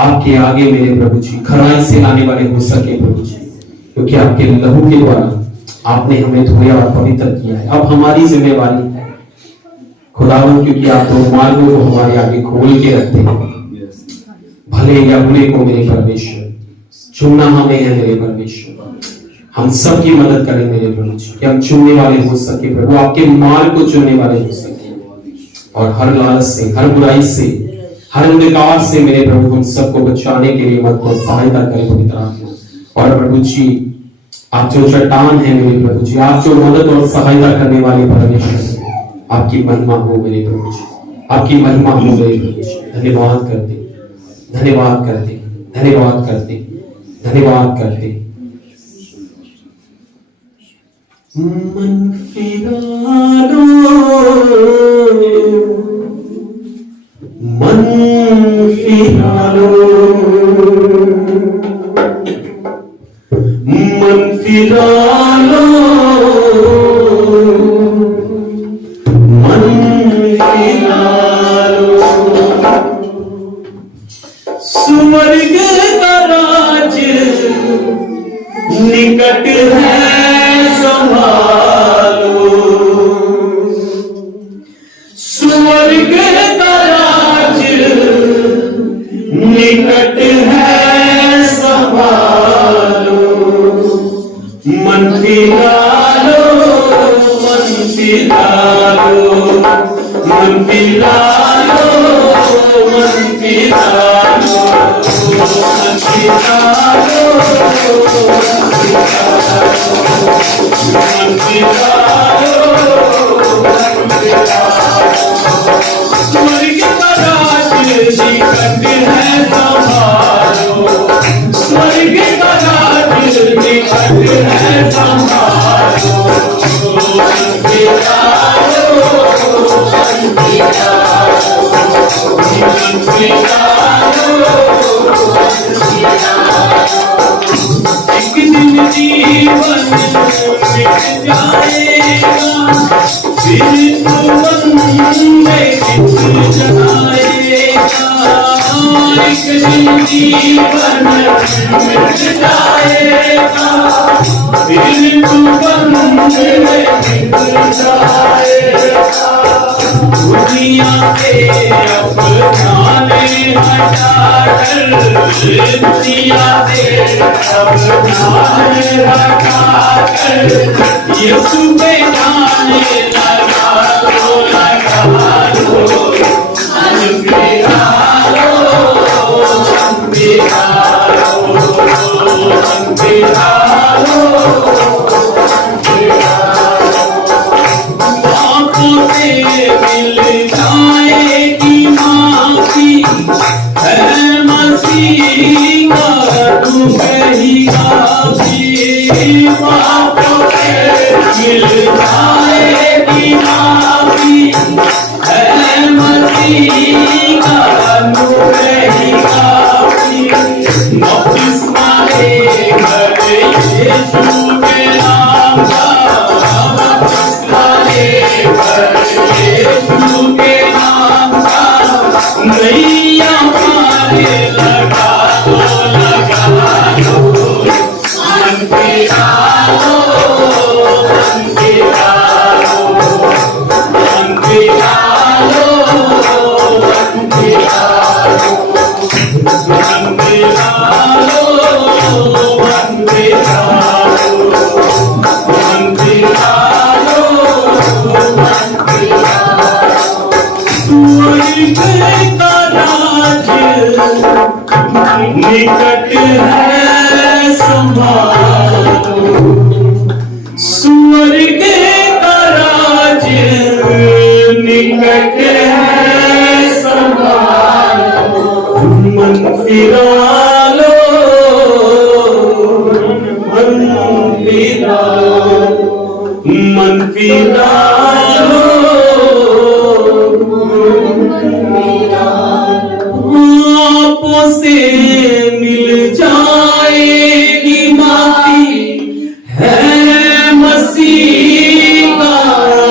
आपके आगे मेरे प्रभु जी खराई से लाने वाले हो सके प्रभु जी, क्योंकि आपके लहू के द्वारा आपने हमें धोया और पवित्र किया है। अब हमारी जिम्मेवारी है खुदावन, क्योंकि आप तो मार्गों को हमारे आगे खोल के रखते हैं, भले या बुरे को मेरे परमेश्वर चुनना हमें है मेरे परमेश्वर। हम सबकी मदद करें मेरे प्रभु जी कि हम चुनने वाले हो सके प्रभु, आपके मार्ग को चुनने वाले हो सके, और हर लालच से, हर बुराई से, हर अंधकार से मेरे प्रभु हम सबको बचाने के लिए मत को सहायता करें पवित्र आत्मा। और प्रभु जी आप जो चट्टान है मेरे प्रभु जी, आप जो मदद और सहायता करने वाले परमेश्वर, आपकी महिमा हो मेरे प्रभु जी, आपकी महिमा हो मेरे प्रभु जी। धन्यवाद करते, धन्यवाद करते, धन्यवाद करते, धन्यवाद करते। मन फिरा लो, मन फिरा लो, मन फिरा लो, मन फिरा लो। स्वर्ग का राज निकट है संभालो, स्वर्ग का राज निकट है संभालो। मन फिरा लो, मन फिरा लो, मन फिरा लो, मन फिरा लो, मन फिरा लो, मन फिरा लो। स्वर्ग का राज निकट है संभालो, स्वर्ग का राज निकट है संभालो। मन फिरा लो, मन फिरा लो, मन फिरा लो। एक दिन जीवन मिट जाएगा, फिर तो बंदे मिट जाएगा। एक दिन जीवन मिट जाएगा, फिर तो बंदे मिट जाएगा। दुनिया से अपनाने हटाकर, दुनिया से अपनाने हटाकर, यीशु पे जाने लगा लो, लगा लो। मन फिरा लो, मन फिरा लो, मन फिरा लो, मन फिरा लो। आँखों से मिल जाएगी माफी, है मसीह का तुम्हें ही काफी। आँखों से मिल जाएगी माफी, है मसीह का तुम्हें ही काफी। बपतिस्मा लेकर यीशु के नाम का, बपतिस्मा लेकर यीशु के नाम का, नैया पाने लगा लो, लगा लो। मन फिरा लो, मन फिरा लो, मन फिरा लो, मन फिरा लो, मन फिरा लो, मन फिरा लो, मन फिरा लो, मन फिरा लो। स्वर्ग का राज निकट है संभालो, स्वर्ग का राज निकट है संभालो। मन फिरा लो, मन फिरा लो, मन फिरा लो। आपो से मिल जाएगी माफी, है मसीह का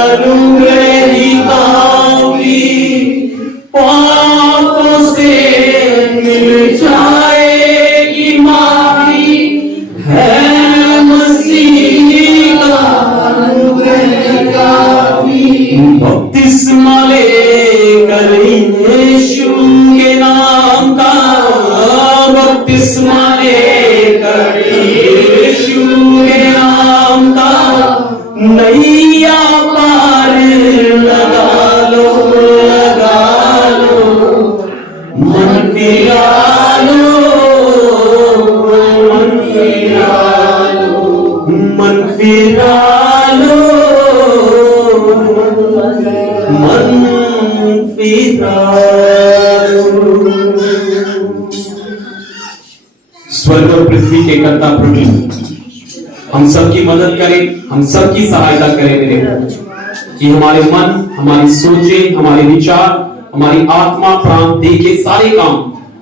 अनुग्रह ही काफी। पापों से मिल जाएगी बपतिस्मा लेकर यीशु के नाम का, बपतिस्मा लेकर यीशु के नाम का, नैया पार लगा लो, लगा लो, मन फिरा लो, मन फिरा लो, मन फिरा लो, मन फिरा लो। स्वर्ग और पृथ्वी के कर्ता प्रभु हम सबकी मदद करें, हम सबकी सहायता करें मेरे प्रभु, कि हमारे मन, हमारी सोचें, हमारे विचार, हमारी आत्मा, प्राण, देह के सारे काम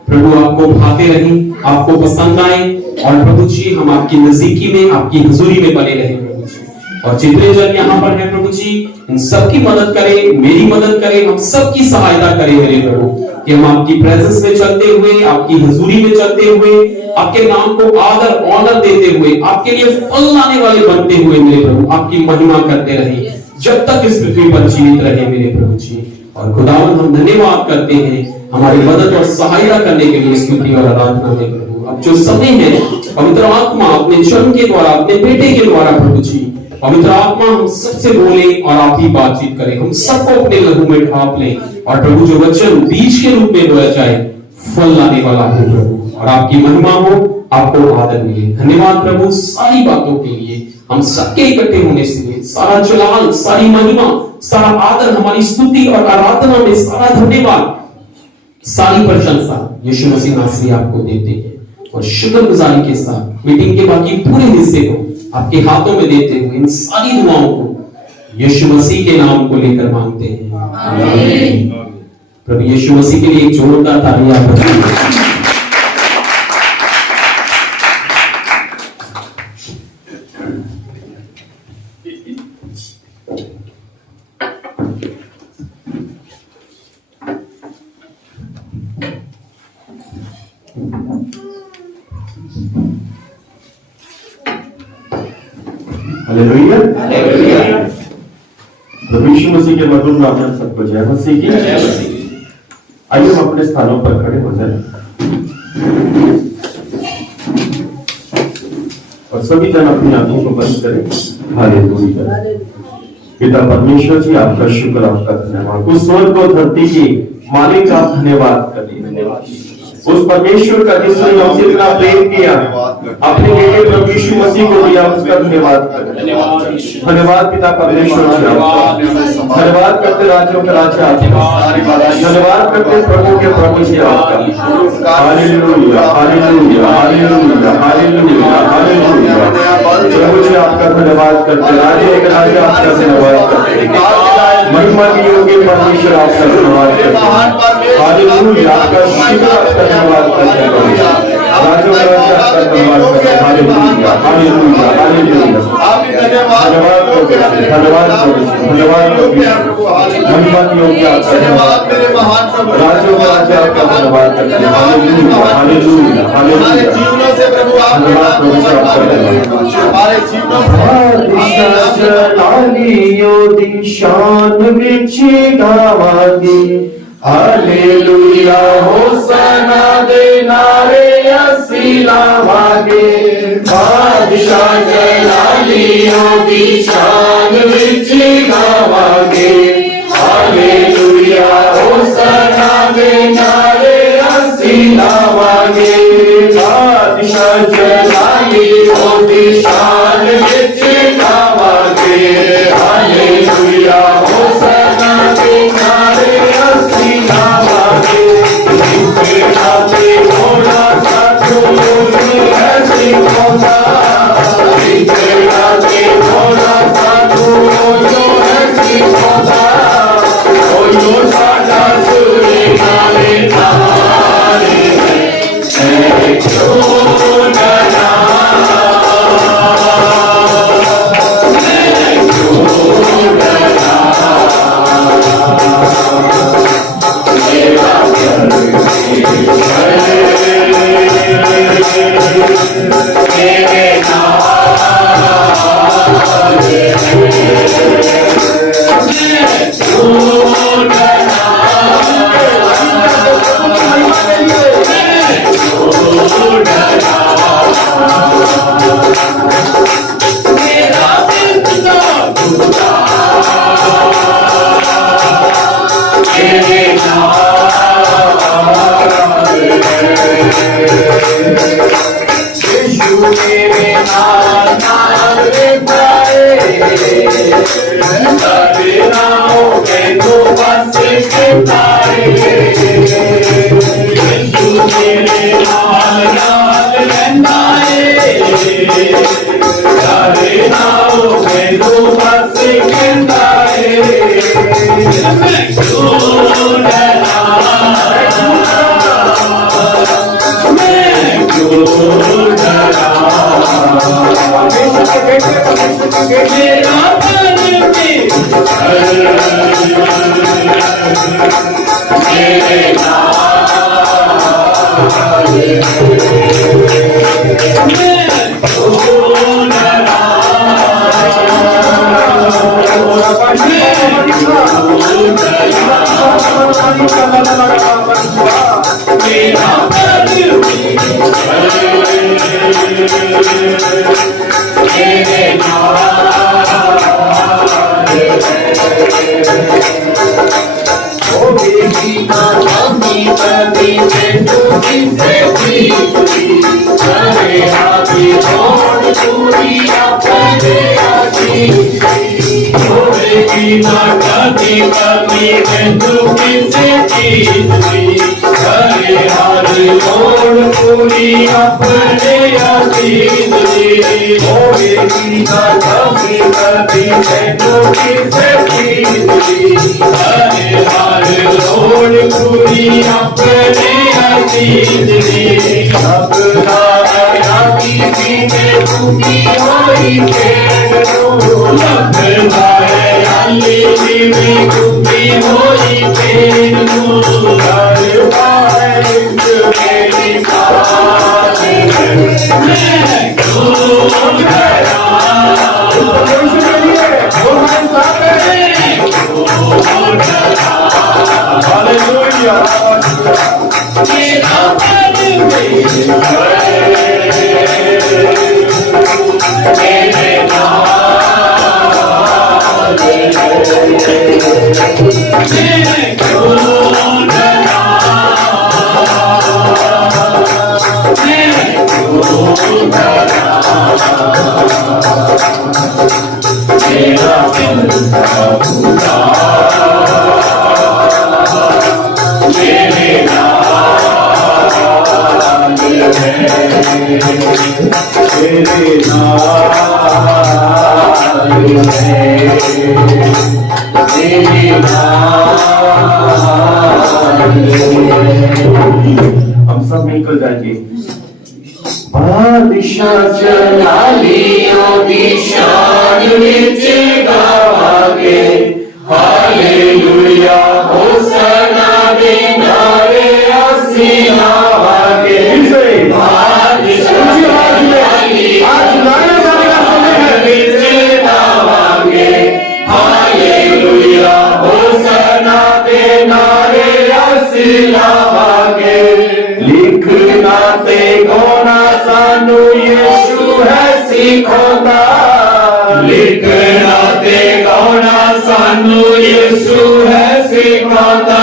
प्रभु आपको भाते रहें, आपको पसंद आए, और प्रभु जी हम आपकी नजदीकी में, आपकी हुजूरी में बने रहें प्रभु जी। और जितने जन यहाँ पर हैं प्रभु जी, इन सबकी मदद करें, मेरी मदद करें, हम सबकी सहायता करें मेरे प्रभु, कि हम आपकी प्रेजेंस में चलते हुए, आपकी हुजूरी में चलते हुए, आपके नाम को आदर ऑनर देते हुए, आपके लिए फल लाने वाले बनते हुए मेरे प्रभु आपकी महिमा करते रहे जब तक इस पृथ्वी पर जीवित रहे मेरे प्रभु जी। और खुदावन हम धन्यवाद करते हैं हमारी मदद और सहायता करने के लिए, स्तुति और आराधना में प्रभु। अब जो समय है पवित्र आत्मा अपने जन्म के द्वारा, अपने बेटे के द्वारा प्रभु जी, पवित्र आत्मा हम सबसे बोले और आप ही बातचीत करें, हम सबको अपने लहू में ढांप लें, और प्रभु जो वचन बीज के रूप में बोया जाए फल लाने वाला हो प्रभु, और आपकी महिमा हो, आपको आदर मिले। धन्यवाद प्रभु सारी बातों के लिए, हम सबके इकट्ठे होने से लिए सारा जलाल, सारी महिमा, सारा आदर, हमारी स्तुति और आराधना में सारा धन्यवाद, सारी प्रशंसा यीशु मसीह नासरी आपको देते हैं, और शुक्रगुजारी के साथ मीटिंग के बाकी पूरे हिस्से को आपके हाथों में देते हुए इन सारी दुआओं को यीशु मसीह के नाम को लेकर मांगते हैं, आमीन। प्रभु यीशु मसीह के लिए एक जोरदार ताली आप बजाइए। Hallelujah, hallelujah. प्रभु यीशु मसीह के मधुर नाम में सबको जय मसीह की। आइए हम अपने स्थानों पर खड़े हो जाएं और सभी जन अपनी आंखों को बंद करें। हालेलुया। पिता परमेश्वर जी आपका शुक्र, आपका धन्यवाद। उस स्वर्ग और धरती की मालिक आप धन्यवाद करिए, उस परमेश्वर का जिसने हमसे इतना प्रेम किया, अपने बेटे प्रभु यीशु मसीह को दिया, उसका धन्यवाद करें। धन्यवाद पिता परमेश्वर जी आपका, धन्यवाद करते राज्यों के राजा आपका, धन्यवाद करते प्रभु के प्रभु जी आपका। Hallelujah, hallelujah, hallelujah, hallelujah, hallelujah. प्रभु जी आपका धन्यवाद करते, राजा के राजा आपका धन्यवाद करते, महिमा के योग्य परमेश्वर आपका धन्यवाद करते। हालेलुया, आपका शुक्र, आपका धन्यवाद करते हैं। राजों का राजा आपका धन्यवाद करते हैं। Hallelujah, hallelujah, hallelujah. धन्यवाद करते, धन्यवाद करते, धन्यवाद करते। महिमा के योग्य आपका धन्यवाद, राजों का राजा आपका धन्यवाद करते हैं। Hallelujah, hallelujah, hallelujah. जीवनों से प्रभु आपका धन्यवाद, हमारे जीवनों से शान विची गावादी। हालेलुया, होसना दे नारे असीला वागे, बादशाह जलालियों दी शान विची गावागे। हालेलुया, होसना दे नारे असीला वागे, बादशाह जलालियों दी शान विची गावागे। हालेलुया, होसना दे नारे असीला वागे, खाते घोड़ा साधु ऐसी होता, खाते घोड़ा साधु जो ऐसी होता, हम सब मिलकर जाएंगे। बादशाह चला लियो निशान नीचे गावागे, हालेलुया होसना दे नारे आसीनावागे। बादशाह चला लियो आज नारे गाने का समय है। नीचे गावागे, हालेलुया होसना दे नारे आसीनावागे। लिखना ते गाना सानू यीशु है सिखांदा, लिखना ते गाना सानू यीशु है सिखांदा,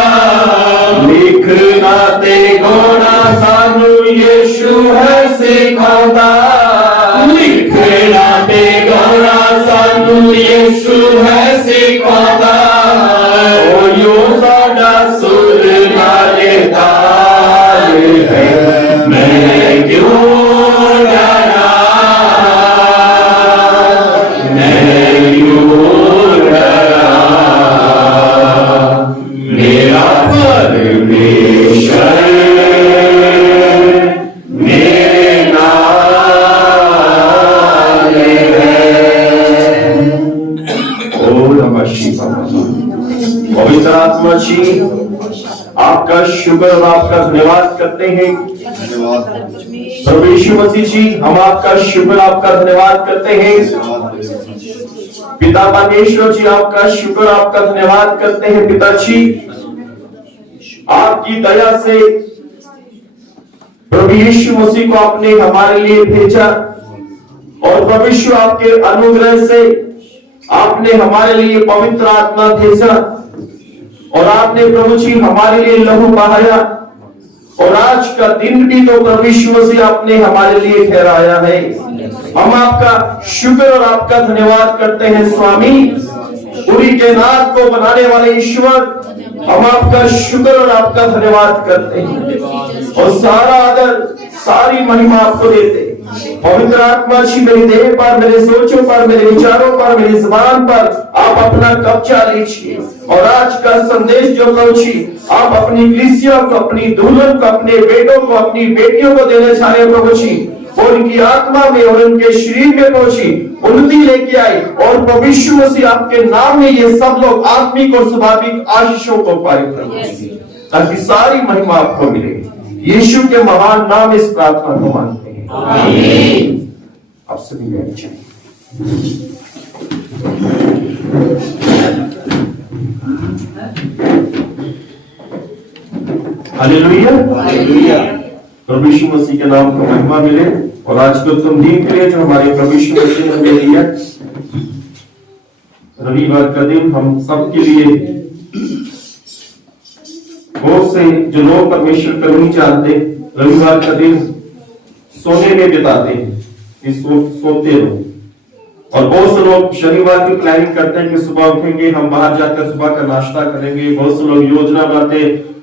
लिखना ते गाना सानू यीशु है सिखांदा, लिखना ते गाना सानू यीशु है सिखांदा। ओ यो साडा सुर नाले ताल है, मैं क्यों डरा, मैं क्यों डरा, मेरा परमेश्वर मेरे नाल है। ओ नमः शिवाय। पवित्र आत्मा जी आपका शुक्र और आपका धन्यवाद करते हैं। प्रभु यीशु मसीह जी हम आपका शुक्र आपका धन्यवाद करते हैं। पिता परमेश्वर जी आपका शुक्र आपका धन्यवाद करते हैं। पिताजी आपकी दया से प्रभु यीशु मसीह को आपने हमारे लिए भेजा और प्रभु यीशु आपके अनुग्रह से आपने हमारे लिए पवित्र आत्मा भेजा और आपने प्रभु जी हमारे लिए लहू बहाया और आज का दिन भी तो प्रभु यीशु मसीह आपने हमारे लिए ठहराया है। हम आपका शुक्र और आपका धन्यवाद करते हैं स्वामी। पूरी कायनात को बनाने वाले ईश्वर, हम आपका शुक्र और आपका धन्यवाद करते हैं और सारा आदर सारी महिमा आपको देते हैं। पवित्र आत्मा जी मेरी देह पर, मेरे सोचों पर, मेरे विचारों पर, मेरी जुबान पर आप अपना कब्जा लीजिए और आज का संदेश जो पहुंची आप अपनी कलीसिया को, अपनी दुल्हन को, अपने बेटों को, अपनी बेटियों को देने चाहे प्रभु जी, और उनकी आत्मा में और उनके शरीर में पहुंची उन्नति लेके आई और प्रभु यीशु मसीह आपके नाम में ये सब लोग आत्मिक और स्वाभाविक आशीषों को पाए ताकि सारी महिमा आपको मिले। यीशु के महान नाम इस प्रार्थना को मानते हैं, आमीन। आप सभी बैठ जाएं। Hallelujah, hallelujah. प्रभु यीशु मसीह के नाम को महिमा मिले और आज को तुम दिन के लिए जो हमारे प्रभु यीशु मसीह ने हमें दिया, रविवार का दिन हम सबके लिए, बहुत से जो लोग परमेश्वर को नहीं जानते रविवार का दिन सोने में बिताते हैं, सोते रहो। और बहुत से लोग शनिवार की प्लानिंग करते हैं कि सुबह उठेंगे, हम बाहर जाकर सुबह का नाश्ता करेंगे। बहुत से लोग योजना बनाते,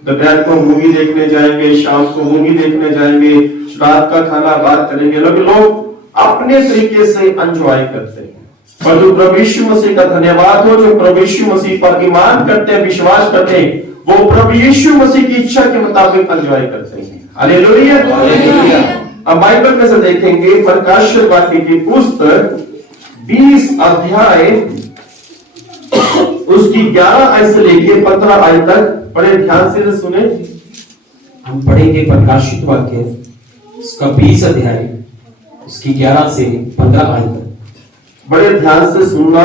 दोपहर को मूवी देखने जाएंगे, शाम को मूवी देखने जाएंगे, रात का खाना बात करेंगे। लोग अपने तरीके से एंजॉय करते हैं। पर जो प्रभु यीशु मसीह का धन्यवाद हो, जो प्रभु यीशु मसीह पर ईमान करते हैं, विश्वास करते हैं, वो प्रभु यीशु मसीह की इच्छा के मुताबिक एंजॉय करते हैं। Hallelujah, hallelujah. अब बाइबल में से देखेंगे प्रकाशित वाक्य की पुस्तक 20 अध्याय उसकी 11 आयत से लेके 15 आयत तक। बड़े ध्यान से सुने। हम पढ़ेंगे प्रकाशित वाक्य उसका 20 अध्याय उसकी 11 से 15 आयत तक। बड़े ध्यान से सुनना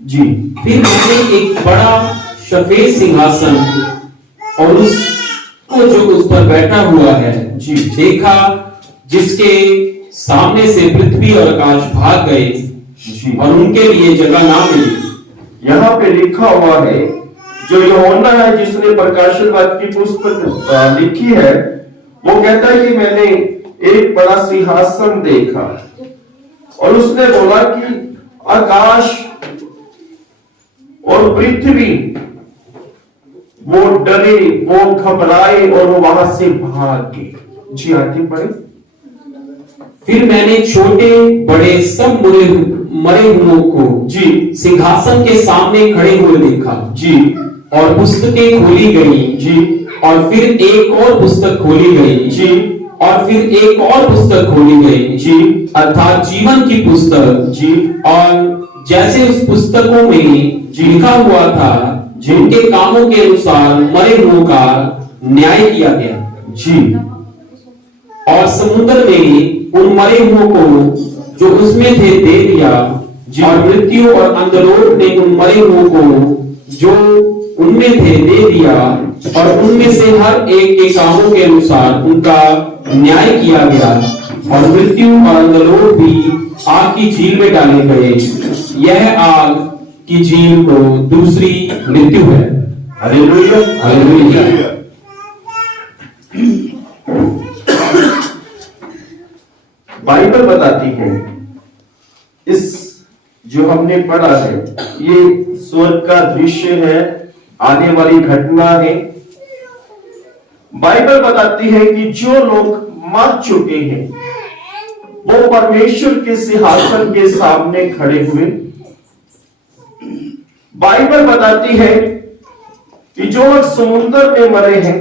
जी। फिर मैंने एक बड़ा सफेद सिंहासन और उसको जो उस पर बैठा हुआ है जी देखा, जिसके सामने से पृथ्वी और आकाश भाग गए जी और उनके लिए जगह ना मिली। यहाँ पे लिखा हुआ है, जो यूहन्ना है जिसने प्रकाशित वाक्य की पुस्तक लिखी है, वो कहता है कि मैंने एक बड़ा सिंहासन देखा और उसने बोला कि आकाश और पृथ्वी वो डरे, वो घबराए और वो वहां से भाग गए। जी आगे बढ़े। फिर मैंने छोटे बड़े सब मरे हुओं को जी सिंहासन के सामने खड़े हुए देखा जी, और पुस्तकें खोली गई जी, और फिर एक और पुस्तक खोली गई जी, और फिर एक और पुस्तक खोली गई जी, अर्थात जीवन की पुस्तक जी। और जैसे उस पुस्तकों में लिखा हुआ था जिनके कामों के अनुसार मरे हुओं का न्याय किया गया जी। और समुद्र ने उन मरे हुओं को जो उसमें थे दे दिया जी। और मृत्यु और अंधलोक ने उन मरे हुओं को जो उनमें थे दे दिया और उनमें से हर एक के कामों के अनुसार उनका न्याय किया गया और मृत्यु और अंधलोक भी आग की झील में डाले गए। यह आग की झील को दूसरी मृत्यु है। Hallelujah, hallelujah. बाइबल बताती है, इस जो हमने पढ़ा है ये स्वर्ग का दृश्य है, आने वाली घटना है। बाइबल बताती है कि जो लोग मर चुके हैं वो परमेश्वर के सिंहासन के सामने खड़े हुए। बाइबल बताती है कि जो लोग समुद्र में मरे हैं,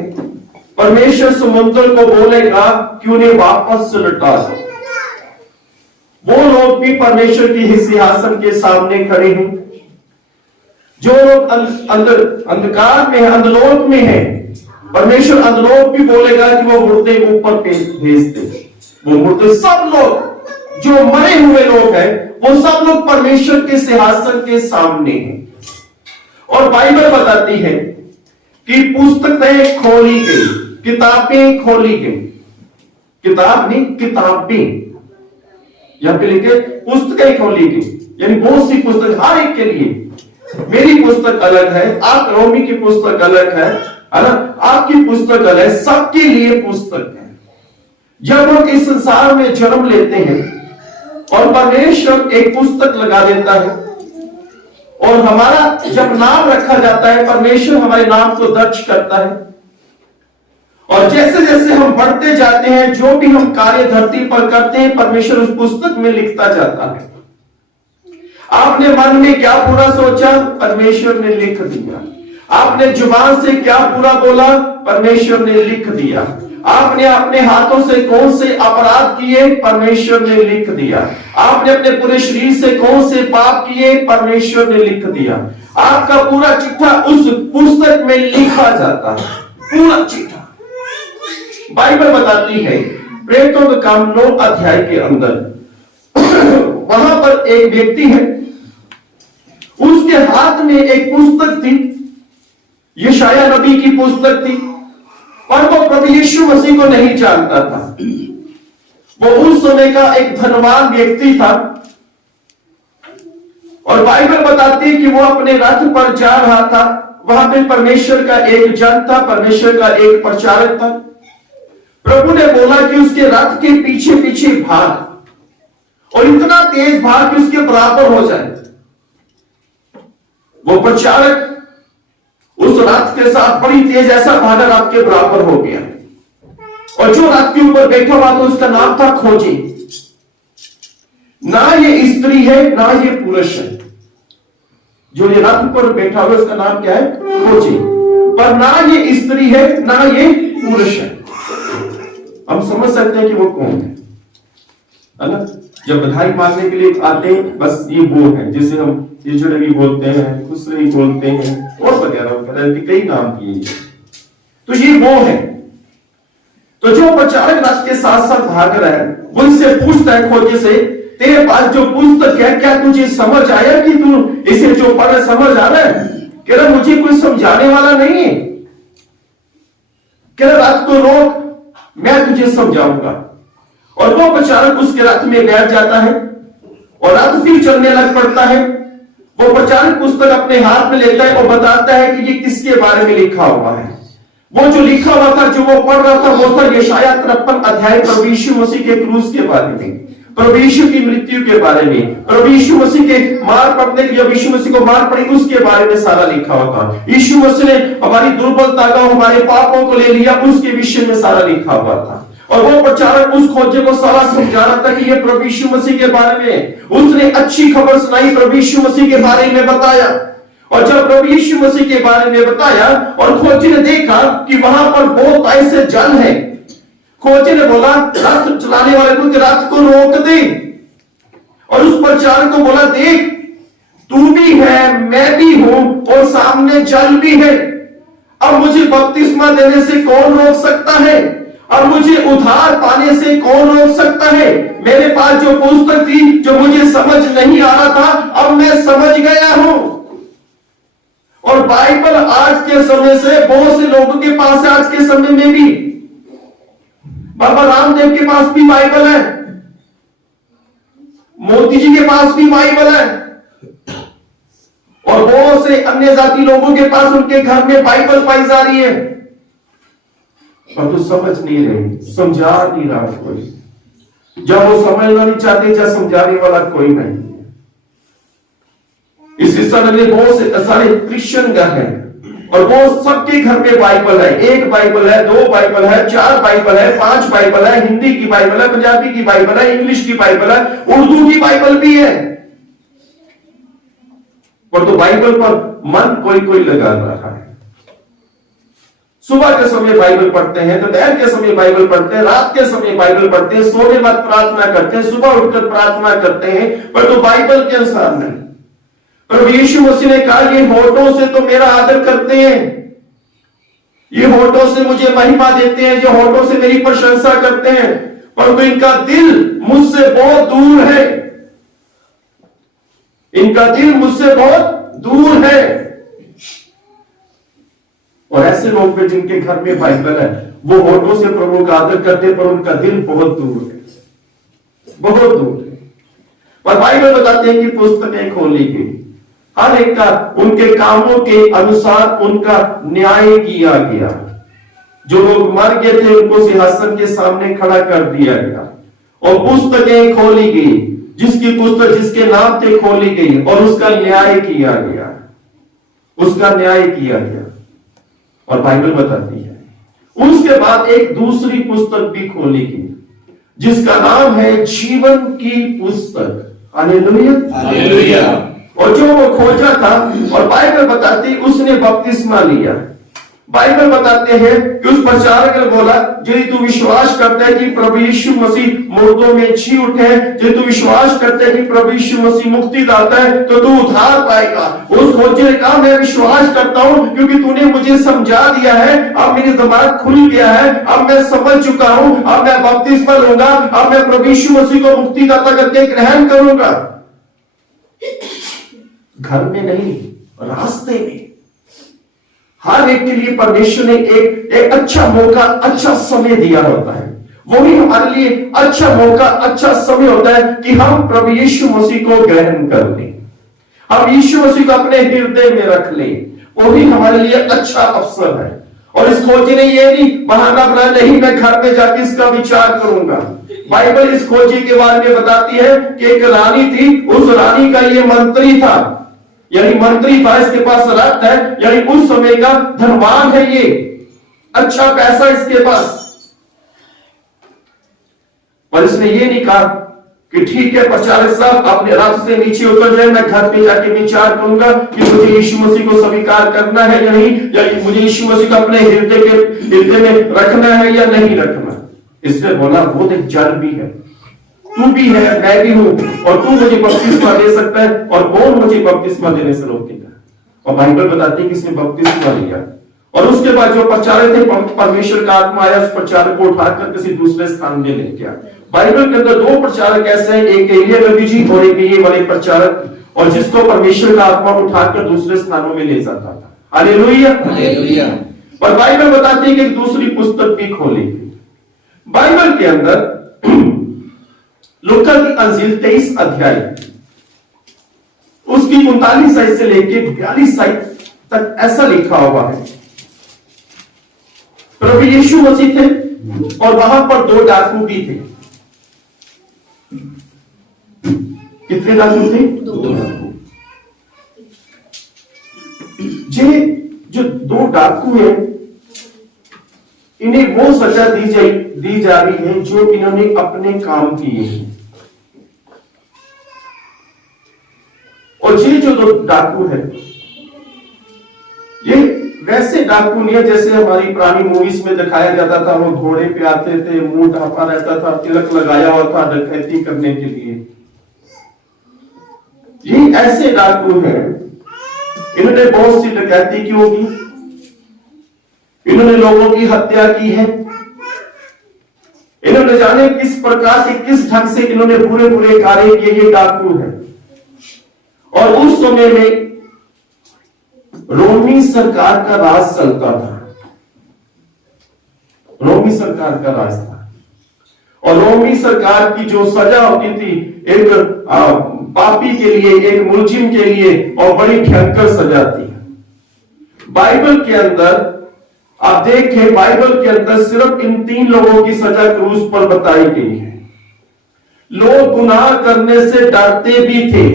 परमेश्वर समुद्र को बोलेगा कि उन्हें वापस लौटा दो। वो लोग भी परमेश्वर के सिंहासन के सामने खड़े हैं। जो लोग अंधकार में है, अंधलोक में है, परमेश्वर अंधलोक भी बोलेगा कि वो मुर्दे ऊपर पे भेज दे। वो मुर्दे सब लोग जो मरे हुए लोग हैं, वो सब लोग परमेश्वर के सिंहासन के सामने हैं। और बाइबल बताती है कि पुस्तकें खोली गई, किताबें खोली गई। किताब नहीं, किताबें यहां पे लिखे पुस्तकें खोली गई, यानी बहुत सी पुस्तक हर एक के लिए। मेरी पुस्तक अलग है, आप रोमी की पुस्तक अलग है ना, आपकी पुस्तक अलग है, सबके लिए पुस्तक है। जब हम इस संसार में जन्म लेते हैं और परमेश्वर एक पुस्तक लगा देता है और हमारा जब नाम रखा जाता है, परमेश्वर हमारे नाम को दर्ज करता है और जैसे जैसे हम बढ़ते जाते हैं, जो भी हम कार्य धरती पर करते हैं, परमेश्वर उस पुस्तक में लिखता जाता है। आपने मन में क्या बुरा सोचा, परमेश्वर ने लिख दिया। आपने जुबान से क्या बुरा बोला, परमेश्वर ने लिख दिया। आपने अपने हाथों से कौन से अपराध किए, परमेश्वर ने लिख दिया। आपने अपने पूरे शरीर से कौन से पाप किए, परमेश्वर ने लिख दिया। आपका पूरा चिट्ठा उस पुस्तक में लिखा जाता है, पूरा चिट्ठा। बाइबल बताती है प्रेरितों का काम 9 अध्याय के अंदर वहां पर एक व्यक्ति है, उसके हाथ में एक पुस्तक थी, यशाया नबी की पुस्तक थी, पर वो प्रभु यीशु मसीह को नहीं जानता था। वो उस समय का एक धनवान व्यक्ति था और बाइबल बताती है कि वो अपने रथ पर जा रहा था। वहां पे परमेश्वर का एक जन था, परमेश्वर का एक प्रचारक था। प्रभु ने बोला कि उसके रथ के पीछे पीछे भाग और इतना तेज भाग कि उसके बराबर हो जाए। वो प्रचारक उस रथ के साथ बड़ी तेज ऐसा भागा, रथ के बराबर हो गया और जो रथ के ऊपर बैठा हुआ था उसका नाम था खोजी। ना ये स्त्री है ना ये पुरुष है, जो ये रथ पर बैठा हुआ उसका नाम क्या है, खोजी। पर ना ये स्त्री है ना ये पुरुष है। हम समझ सकते हैं कि वो कौन है ना। जब बधाई मांगने के लिए आते हैं, बस ये वो है जिसे हम यीशु भी बोलते हैं, खुसरे बोलते हैं और वगैरह वगैरह के कई नाम दिए। तो ये वो है। तो जो प्रचारक रथ के साथ साथ भाग रहा है, वो इससे पूछता है खोजे से, तेरे पास जो पुस्तक है क्या तुझे समझ आया कि तू इसे जो पढ़ समझ आ रहा है? कह रहा मुझे कोई समझाने वाला नहीं है। कह रहा रथ को रोक, मैं तुझे समझाऊंगा। और वो प्रचारक उसके रथ में बैठ जाता है और रथ फिर चलने लग पड़ता है। वो प्रचारक पुस्तक अपने हाथ में लेता है और बताता है कि ये किसके बारे में लिखा हुआ है। वो जो लिखा हुआ था, जो वो पढ़ रहा था, वो था यशाया 53 अध्याय प्रभु यीशु मसीह के क्रूस के बारे में, प्रभु यीशु की मृत्यु के बारे में, प्रभु यीशु मसीह के मार पड़ने, जब यीशु मसीह को मार पड़ी उसके बारे में सारा लिखा हुआ था। यीशु मसीह ने हमारी दुर्बलता का, हमारे पापों को ले लिया, उसके विषय में सारा लिखा हुआ था। और वो प्रचारक उस खोजे को सारा समझा रहा था कि ये प्रभु यीशु मसीह के बारे में, उसने अच्छी खबर सुनाई, प्रभु यीशु मसीह के बारे में बताया। और जब प्रभु यीशु मसीह के बारे में बताया और खोजे ने देखा कि वहां पर बहुत ऐसे जल है, खोजे ने बोला रथ चलाने वाले को कि रथ को रोक दे। और उस प्रचारक को बोला, देख तू भी है, मैं भी हूं और सामने जल भी है। अब मुझे बपतिस्मा देने से कौन रोक सकता है? अब मुझे उद्धार पाने से कौन रोक सकता है? मेरे पास जो पुस्तक थी, जो मुझे समझ नहीं आ रहा था, अब मैं समझ गया हूं। और बाइबल आज के समय से बहुत से लोगों के पास है, आज के समय में भी। बाबा रामदेव के पास भी बाइबल है, मोदी जी के पास भी बाइबल है और बहुत से अन्य जाति लोगों के पास उनके घर में बाइबल पाई जा रही है, पर तो समझ नहीं रहे, समझा नहीं रहा कोई। जब वो समझना नहीं चाहते, जब समझाने वाला कोई नहीं। इस स्थान में बहुत से सारे क्रिश्चियन घर हैं और वो सबके घर में बाइबल है। 1 बाइबल है, 2 बाइबल है, 4 बाइबल है, 5 बाइबल है, हिंदी की बाइबल है, पंजाबी की बाइबल है, इंग्लिश की बाइबल है, उर्दू की बाइबल भी है। पर तो बाइबल पर मन कोई कोई लगा रहा है। सुबह के समय बाइबल पढ़ते हैं, दोपहर के समय बाइबल पढ़ते हैं, रात के समय बाइबल पढ़ते हैं, सोने वक्त प्रार्थना करते हैं, सुबह उठकर प्रार्थना करते हैं, पर तो बाइबल के अनुसार नहीं। प्रभु यीशु मसीह ने कहा, ये होठों से तो मेरा आदर करते हैं, ये होठों से मुझे महिमा देते हैं, ये होठों से मेरी प्रशंसा करते हैं, परंतु इनका दिल मुझसे बहुत दूर है, इनका दिल मुझसे बहुत दूर है। और ऐसे लोग भी जिनके घर में बाइबल है, वो होठों से प्रभु का आदर करते हैं, पर उनका दिल बहुत दूर है, बहुत दूर है। पर बाइबल बताते हैं कि पुस्तकें खोली गई, हर एक का उनके कामों के अनुसार उनका न्याय किया गया। जो लोग मर गए थे उनको सिंहासन के सामने खड़ा कर दिया गया और पुस्तकें खोली गई, जिसकी पुस्तक जिसके नाम थे खोली गई और उसका न्याय किया गया, उसका न्याय किया गया। और बाइबल बताती है उसके बाद एक दूसरी पुस्तक भी खोली गई जिसका नाम है जीवन की पुस्तक। Hallelujah, hallelujah. और जो वो खोजा था, और बाइबल बताती उसने बपतिस्मा लिया। बाइबल बताते हैं कि उस प्रचारक ने बोला, यदि तू विश्वास करता है कि प्रभु यीशु मसीह मुर्दों में जी उठे, यदि तू विश्वास करता है कि प्रभु यीशु मसीह मुक्ति दाता है, तो तू उद्धार पाएगा। उस खोजे ने कहा, मैं विश्वास करता हूं क्योंकि तूने मुझे समझा दिया है, अब मेरे दिमाग खुल गया है, अब मैं समझ चुका हूं, अब मैं बपतिस्मा लूंगा, अब मैं प्रभु यीशु मसीह को मुक्ति दाता करके ग्रहण करूंगा। घर में नहीं, रास्ते में। हर एक के लिए परमेश्वर ने एक अच्छा मौका, अच्छा समय दिया होता है। वो भी हमारे लिए अच्छा मौका, अच्छा समय होता है कि हम प्रभु यीशु मसीह को ग्रहण कर लें, हम यीशु मसीह को अपने हृदय में रख लें। वो भी हमारे लिए अच्छा अवसर है। और इस खोजी ने ये नहीं बहाना बनाया, नहीं मैं घर में जाके इसका विचार करूंगा। बाइबल इस खोजी के बारे में बताती है कि एक रानी थी, उस रानी का ये मंत्री था, यानी मंत्री था, इसके पास रथ है, यानी उस समय का धनवान है, ये अच्छा पैसा इसके पास। पर इसने ये नहीं कहा कि ठीक है प्रचारक साहब, अपने रथ से नीचे उतर जाए, मैं घर पे जाके विचार करूंगा कि मुझे यीशु मसीह को स्वीकार करना है या नहीं, या मुझे यीशु मसीह को अपने हृदय में रखना है या नहीं रखना। इसने बोला, वो एक जल भी है, तू भी है, मैं भी हूं, और तू मुझे बपतिस्मा दे सकता है, और कौन मुझे बपतिस्मा देने से रोकेगा। और बाइबल बताती है कि इसने बपतिस्मा लिया। और उसके बाद जो प्रचारक थे, परमेश्वर का आत्मा आया, उस प्रचारक को उठाकर किसी दूसरे स्थान में ले गया। बाइबल के अंदर दो प्रचारक ऐसे हैं, एक एलिया नबी जी और एक ये वाले प्रचारक, और जिसको परमेश्वर का आत्मा उठाकर दूसरे स्थानों में ले जाता था। Hallelujah, hallelujah. पर बाइबल बताती है कि एक दूसरी पुस्तक भी खोली गई। बाइबल के अंदर लूका की अंजील 23 अध्याय उसकी 39 आयत से लेकर 42 आयत तक ऐसा लिखा हुआ है, प्रभु यीशु मसीह थे और वहां पर दो डाकू भी थे। कितने डाकू थे? दो डाकू। ये जो दो डाकू हैं, इन्हें वो सजा दी जा रही है जो इन्होंने अपने काम किए हैं। और ये जो दो डाकू है, ये वैसे डाकू नहीं है जैसे हमारी पुरानी मूवीज में दिखाया जाता था, वो घोड़े पे आते थे, मुंह ढापा रहता था, तिलक लगाया हुआ था डकैती करने के लिए। ये ऐसे डाकू हैं, इन्होंने बहुत सी डकैती की होगी, इन्होंने लोगों की हत्या की है, इन्होंने जाने किस प्रकार के किस ढंग से इन्होंने बुरे बुरे कार्य किए। ये डाकू है। और उस समय में रोमी सरकार का राज चलता था, रोमी सरकार का राज था। और रोमी सरकार की जो सजा होती थी, एक पापी के लिए, एक मुलजिम के लिए, और बड़ी भयंकर सजा थी। बाइबल के अंदर आप देखें, बाइबल के अंदर सिर्फ इन 3 लोगों की सजा क्रूस पर बताई गई है। लोग गुनाह करने से डरते भी थे,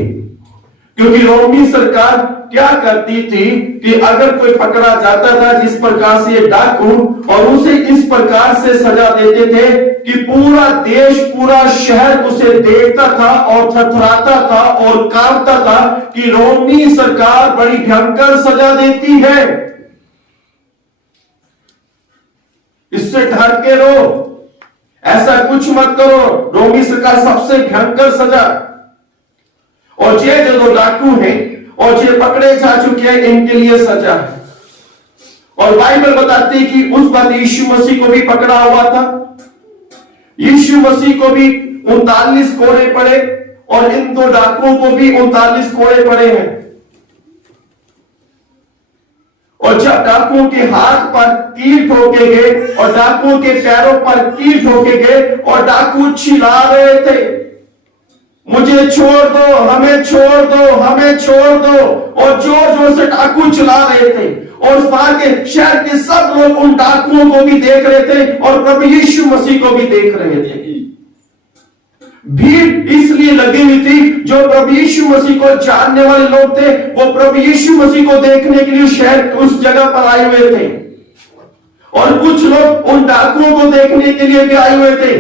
क्योंकि रोमी सरकार क्या करती थी कि अगर कोई पकड़ा जाता था जिस प्रकार से ये डाकू, और उसे इस प्रकार से सजा देते थे कि पूरा देश, पूरा शहर उसे देखता था और थरथराता था और कांपता था कि रोमी सरकार बड़ी भयंकर सजा देती है, इससे डर के रहो, ऐसा कुछ मत करो, रोमी सरकार सबसे भयंकर सजा। और ये जो दो डाकू हैं और ये पकड़े जा चुके हैं, इनके लिए सजा है। और बाइबल बताती है कि उस बात यीशु मसीह को भी पकड़ा हुआ था, यीशु मसीह को भी 39 कोड़े पड़े, और इन दो डाकुओं को भी 39 कोड़े पड़े हैं। और जब डाकुओं के हाथ पर कील ठोके गए और डाकुओं के पैरों पर कील ठोके गए, और डाकू चिल्ला रहे थे, मुझे छोड़ दो, हमें छोड़ दो, हमें छोड़ दो, और जोर जोर से डाकू चिल्ला रहे थे। और वहां के शहर के सब लोग उन डाकुओं को भी देख रहे थे और प्रभु यीशु मसीह को भी देख रहे थे। भीड़ इसलिए लगी हुई थी, जो प्रभु यीशु मसीह को जानने वाले लोग थे वो प्रभु यीशु मसीह को देखने के लिए शहर उस जगह पर आए हुए थे, और कुछ लोग उन डाकुओं को देखने के लिए भी आए हुए थे।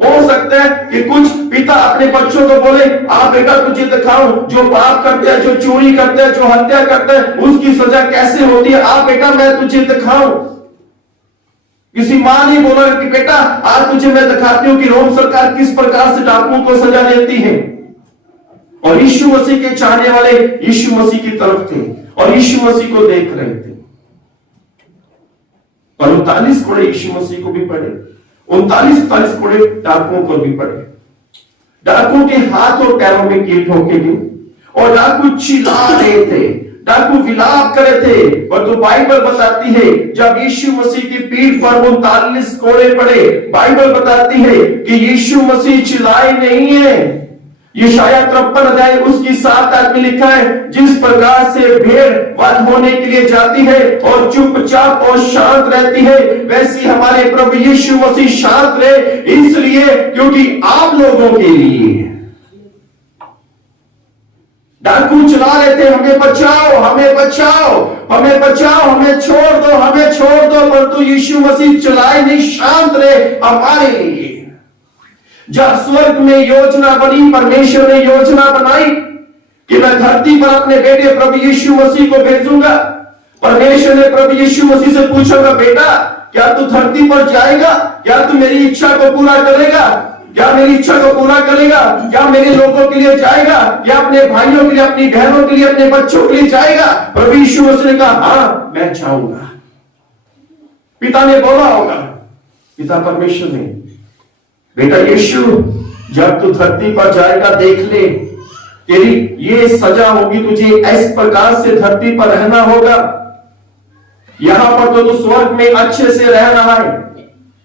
हो सकता है कि कुछ पिता अपने बच्चों को बोले, आप बेटा तुझे दिखाओ, जो पाप करते हैं, जो चोरी करते हैं, जो हत्या करते हैं, उसकी सजा कैसे होती है, आप बेटा मैं तुझे दिखाऊं। किसी मां ने बोला कि बेटा आज तुझे मैं दिखाती हूं कि रोम सरकार किस प्रकार से डाकुओं को सजा देती है। और यीशु मसीह के चाहने वाले यीशु मसीह की तरफ थे और यीशु मसीह को देख रहे थे। पर 39 कोड़े यीशु मसीह को भी पड़े, 39 कोड़े डाकुओं को भी पड़े। डाकुओं के हाथ और पैरों में कील ठोके गए और डाकू चिल्ला रहे थे, डाकू विलाप कर रहे थे। और तो बाइबल बताती है जब यीशु मसीह की पीठ पर 39 कोड़े पड़े, बाइबल बताती है कि यीशु मसीह चिल्लाए नहीं है। यशायाह 53 अध्याय उसकी 7 आयत में लिखा है, जिस प्रकार से भेड़ वध होने के लिए जाती है और चुपचाप और शांत रहती है, वैसी हमारे प्रभु यीशु मसीह शांत रहे, इसलिए क्योंकि आप लोगों के लिए। डाकू चला रहे थे, हमें बचाओ, हमें बचाओ, हमें बचाओ, हमें छोड़ दो, हमें छोड़ दो, परंतु यीशु मसीह चलाए नहीं, शांत रहे हमारे लिए। जब स्वर्ग में योजना बनी, परमेश्वर ने योजना बनाई कि मैं धरती पर अपने बेटे प्रभु यीशु मसीह को भेजूंगा। परमेश्वर ने प्रभु यीशु मसीह से पूछा, बेटा क्या तू धरती पर जाएगा, क्या तू मेरी इच्छा को पूरा करेगा, क्या मेरी इच्छा को पूरा करेगा, क्या मेरे लोगों के लिए जाएगा, क्या अपने भाइयों के लिए, अपनी बहनों के लिए, अपने बच्चों के लिए जाएगा। प्रभु यीशु मसीह ने कहा हाँ मैं जाऊंगा। पिता ने बोला होगा, पिता परमेश्वर ने, बेटा यीशु जब तू धरती पर जाएगा देख ले, तेरी ये सजा होगी, तुझे इस प्रकार से धरती पर रहना होगा। यहां पर तो तू स्वर्ग में अच्छे से रह रहा है,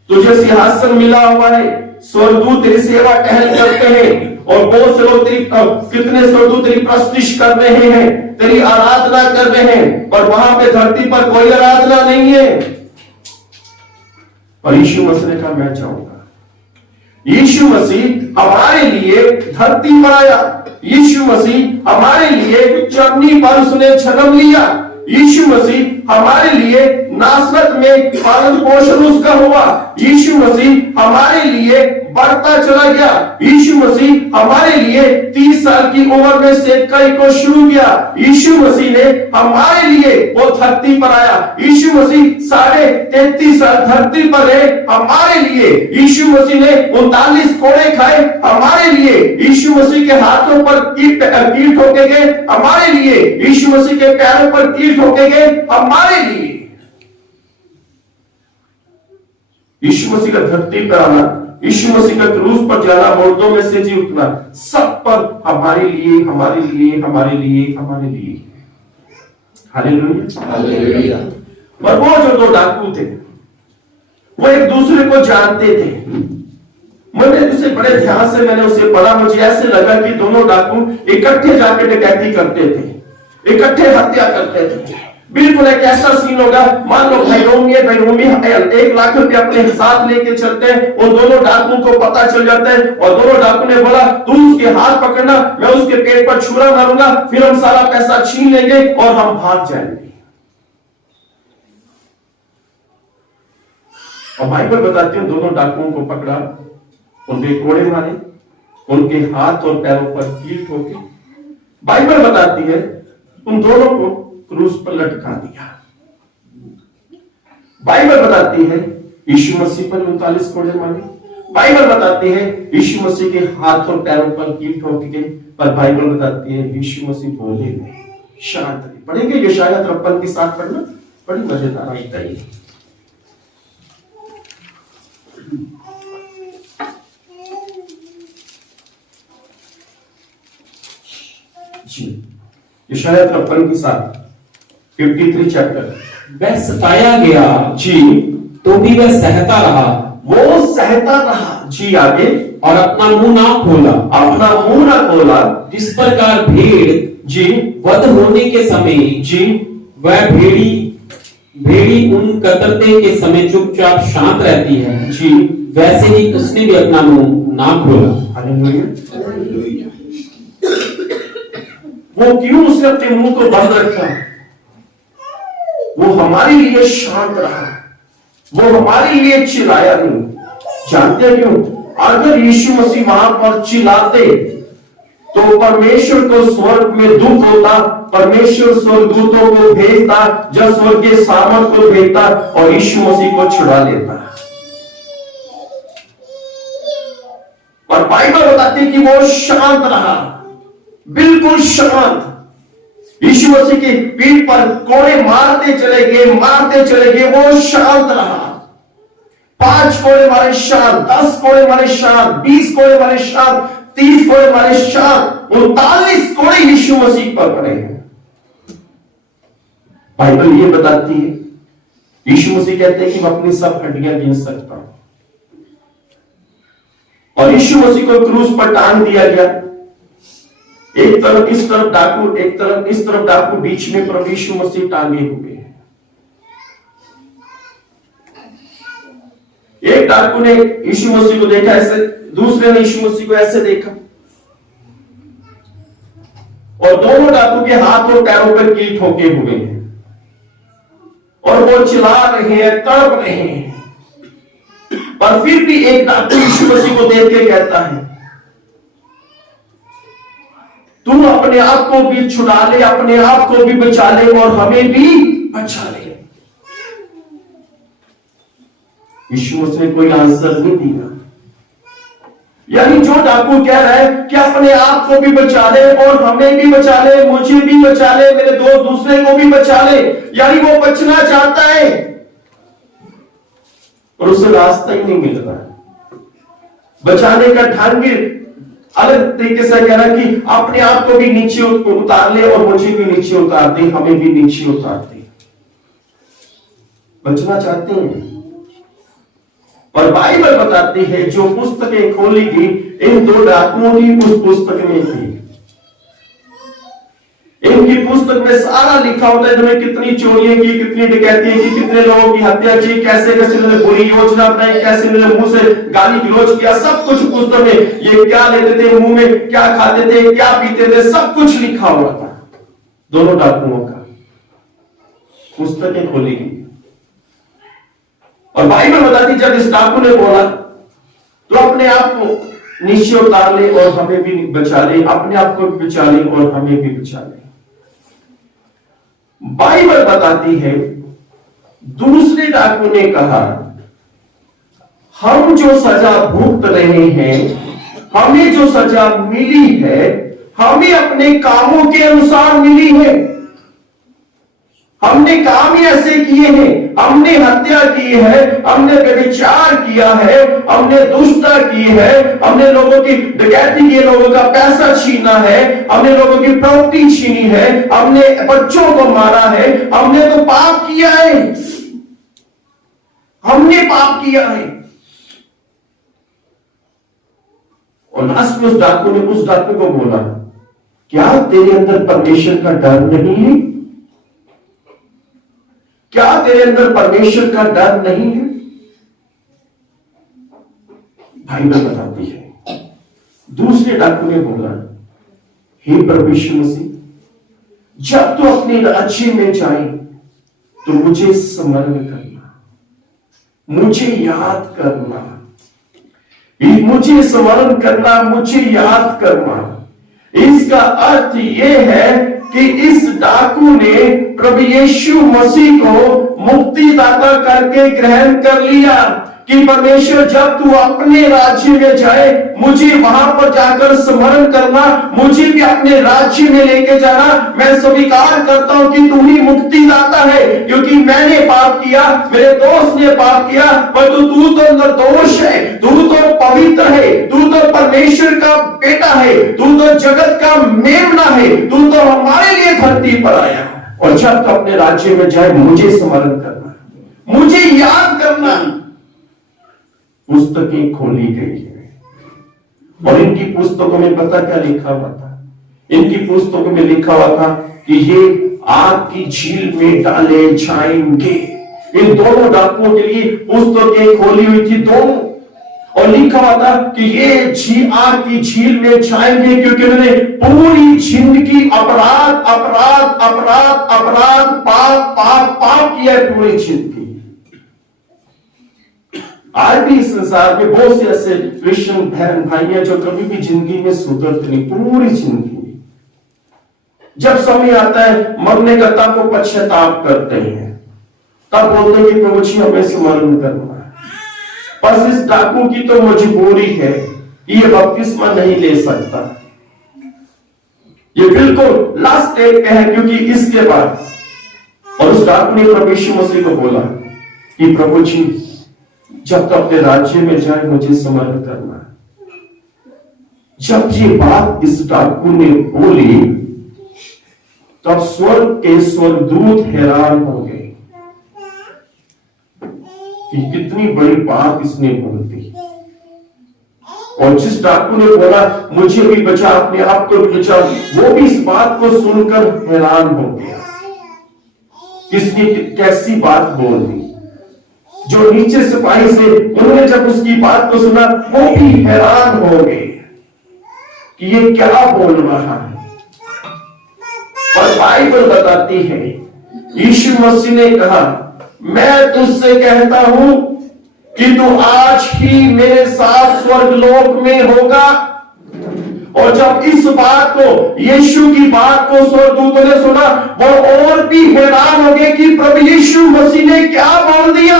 तुझे सिंहासन मिला हुआ है, स्वर्गदूत तेरी सेवा टहल करते हैं और बहुत से लोग तेरी, कितने स्वर्गदूत तेरी प्रस्तुति कर रहे हैं, तेरी आराधना कर रहे हैं, पर वहां पे धरती पर कोई आराधना नहीं है। और यीशु मसीह ने कहा मैं जाऊंगा। यीशु मसीह हमारे लिए धरती पर आया, यीशु मसीह हमारे लिए चरनी पर उसने जन्म लिया, यीशु मसीह हमारे लिए नासरत में पालन पोषण उसका हुआ, यीशु मसीह हमारे लिए बढ़ता चला गया, यीशु मसीह हमारे लिए 30 साल की उम्र में सेवकाई को शुरू किया, यीशु मसीह ने हमारे लिए वो धरती पर आया, यीशु मसीह 33.5 साल धरती पर रहे हमारे लिए, यीशु मसीह ने 39 कोड़े खाए हमारे लिए, यीशु मसीह के हाथों पर कील ठोके गए हमारे लिए, यीशु मसीह के पैरों पर कील ठोके गए हमारे लिए। यीशु मसीह का धरती पर आना, यीशु मसीह का क्रूस पर जाना, मुर्दों में से जी उठना, सब पर हमारे लिए, हमारे लिए, हमारे लिए, हमारे लिए। Hallelujah, hallelujah. और वो जो 2 डाकू थे वो एक दूसरे को जानते थे। मैंने उसे बड़े ध्यान से मैंने उसे पढ़ा, मुझे ऐसे लगा कि दोनों डाकू इकट्ठे जाके डकैती करते थे, इकट्ठे हत्या करते थे। बिल्कुल एक ऐसा सीन होगा, मान लो भाई रोमी 1 लाख रुपया अपने साथ लेके चलते हैं, उन दोनों डाकुओं को पता चल जाता है और दोनों डाकू ने बोला तू उसके हाथ पकड़ना, मैं उसके पेट पर छुरा मारूंगा, फिर हम सारा पैसा छीन लेंगे और हम भाग जाएंगे। और बाइबल बताती है दोनों डाकुओं को पकड़ा, उनके कोड़े मारे, उनके हाथ और पैरों पर कील ठोके। बाइबल बताती है उन दोनों को क्रूस पर लटका दिया। बाइबल बताती है यीशु मसीह पर 39 कोड़े मारे। बाइबल बताती है यीशु मसीह के हाथ और पैरों पर कील ठोके गए, पर बाइबल बताती है यीशु मसीह बोले नहीं, शांत रहे। पढ़ेंगे यशायाह 53 के साथ पढ़ना, बड़ी मजेदार आयत है। यशायाह 53 के साथ 53 चैप्टर। वह सताया गया जी तो भी वह सहता रहा, वो सहता रहा जी। आगे, और अपना मुंह ना खोला, अपना मुंह ना खोला। जिस प्रकार भेड़ जी वध होने के समय जी वह भेड़ी उन कतरते के समय चुपचाप शांत रहती है, जी, वैसे ही उसने भी अपना मुंह ना खोला। हालेलुया। वो क्यों उसने अपने मुंह को बंद रखा? वो हमारे लिए शांत रहा, वो हमारे लिए चिल्लाया नहीं। जानते क्यों? अगर यीशु मसीह वहां पर चिल्लाते तो परमेश्वर को स्वर्ग में दुख होता, परमेश्वर स्वर्गदूतों को भेजता, जब स्वर्ग के सामर्थ को भेजता और यीशु मसीह को छुड़ा लेता। और बाइबल बताती है कि वो शांत रहा, बिल्कुल शांत। यीशु मसीह की पीठ पर कोड़े मारते चले गए, वो शांत रहा। 5 कोड़े मारे शांत, 10 कोड़े मारे शांत, 20 कोड़े मारे शांत, 30 कोड़े मारे शांत, 39 कोड़े यीशु मसीह पर पड़े हैं। बाइबल ये बताती है, यीशु मसीह कहते हैं कि मैं अपनी सब हड्डियां गिन सकता हूं। और यीशु मसीह को क्रूस पर टांग दिया गया। एक तरफ इस तरफ डाकू, एक तरफ इस तरफ डाकू, बीच में प्रभु यीशु मसीह टांगे हुए हैं। एक डाकू ने यीशु मसीह को देखा ऐसे, दूसरे ने यीशु मसीह को ऐसे देखा, और दोनों डाकू के हाथ और पैरों पर कील ठोके हुए हैं और वो चिल्ला रहे हैं, तड़प रहे हैं। पर फिर भी एक डाकू यीशु मसीह को देख के कहता है, तू अपने आप को भी छुड़ा ले, अपने आप को भी बचा ले और हमें भी बचा ले। यीशु मसीह ने कोई आंसर नहीं दिया। यानी जो डाकू कह रहा है कि अपने आप को भी बचा ले और हमें भी बचा ले, मुझे भी बचा ले, मेरे दो दूसरे को भी बचा ले, यानी वो बचना चाहता है और उसे रास्ता ही नहीं मिल रहा। बचाने का ढंग अलग तरीके से कह रहा है कि अपने आप को भी नीचे उतार ले और मुझे भी नीचे उतार दे, हमें भी नीचे उतार दे। बचना चाहते हैं। और बाइबल बताती है जो पुस्तकें खोली गई, इन दो डाकुओं की उस पुस्तक में थी। इनकी पुस्तक में सारा लिखा होता है, इन्होंने कितनी चोरियां की, कितनी डकैतियां की, कितने लोगों की हत्या की, कैसे कैसे इन्होंने बुरी योजना बनाई, कैसे इन्होंने मुंह से गाली गलौज किया, सब कुछ पुस्तक में। ये क्या लेते थे मुंह में, क्या खाते थे, क्या पीते थे, सब कुछ लिखा हुआ था। दोनों डाकुओं का पुस्तकें खोली गई। और बाइबल बताती जब इस डाकू ने बोला तो अपने आप को नीचे उतार ले और हमें भी बचा ले, अपने आप को भी बचा ले और हमें भी बचा ले। बाइबल बताती है दूसरे डाकू ने कहा, हम जो सजा भुगत रहे हैं, हमें जो सजा मिली है, हमें अपने कामों के अनुसार मिली है। हमने काम ही ऐसे किए हैं, हमने हत्या की है, हमने व्यभिचार किया है, हमने दुष्टता की है, हमने लोगों की डकैती की, लोगों का पैसा छीना है, हमने लोगों की प्रॉपर्टी छीनी है, हमने बच्चों को मारा है, हमने तो पाप किया है, हमने पाप किया है। और लास्ट में उस डाकू ने उस डाकू को बोला, क्या तेरे अंदर परमेश्वर का डर नहीं है? क्या तेरे अंदर परमेश्वर का डर नहीं है? बाइबल बताती है दूसरे डाकू ने बोला, हे प्रभु यीशु मसीह, जब तू अपने राज्य में जाए तो मुझे स्मरण करना, मुझे याद करना, मुझे स्मरण करना, मुझे याद करना। इसका अर्थ यह है कि इस डाकू ने प्रभु यीशु मसीह को मुक्तिदाता करके ग्रहण कर लिया कि परमेश्वर जब तू अपने राज्य में जाए, मुझे वहां पर जाकर स्मरण करना, मुझे भी अपने राज्य में लेके जाना। मैं स्वीकार करता हूं कि तू ही मुक्तिदाता है, क्योंकि मैंने पाप किया, मेरे दोस्त ने पाप किया, पर तू तो निर्दोष है, तू तो पवित्र है, तू तो परमेश्वर का बेटा है, तू तो जगत का मेमना है, तू तो हमारे लिए धरती पर आया। और जब तू अपने राज्य में जाए, मुझे स्मरण करना, मुझे याद करना। पुस्तकें खोली गई है और इनकी पुस्तकों में पता क्या लिखा हुआ था? इनकी पुस्तकों में लिखा हुआ था कि ये आग की झील में डाले जाएंगे। इन दोनों डाकुओं के लिए पुस्तकें खोली हुई थी दोनों, और लिखा हुआ था कि ये आग की झील में जाएंगे क्योंकि उन्होंने पूरी जिंदगी अपराध अपराध अपराध अपराध पाप पाप पाप किया है पूरी जिंदगी। आज भी इस संसार में बहुत से ऐसे क्रिश्चियन बहन भाई हैं जो कभी भी जिंदगी में सुधरते नहीं, पूरी जिंदगी में जब समय आता है मरने का तब वो पश्चाताप करते हैं, तब बोलते हैं कि प्रभु जी हमें स्मरण करना है। बस इस डाकू की तो मजबूरी है कि ये बपतिस्मा नहीं ले सकता, ये बिल्कुल लास्ट स्टेप पे है, क्योंकि इसके बाद और उस डाकू ने प्रभु यीशु मसीह को बोला कि प्रभु जी जब तक अपने राज्य में जाए मुझे स्मरण करना है। जब ये बात इस डाकू ने बोली तब स्वर्ग के स्वर्गदूत हैरान हो गए कि कितनी बड़ी बात इसने बोल दी। और जिस डाकू ने बोला मुझे भी बचा, अपने आप को भी बचा, वो भी इस बात को सुनकर हैरान हो गया। किसने कैसी बात बोल दी। जो नीचे सिपाही से उन्होंने जब उसकी बात को सुना वो भी हैरान हो गए कि ये क्या बोल रहा है। और बाइबल बताती है यीशु मसीह ने कहा मैं तुझसे कहता हूं कि तू आज ही मेरे साथ स्वर्गलोक में होगा। और जब इस बात को यीशु की बात को स्वर्गदूतों ने सुना वो और भी हैरान हो गए कि प्रभु यीशु मसीह ने क्या बोल दिया।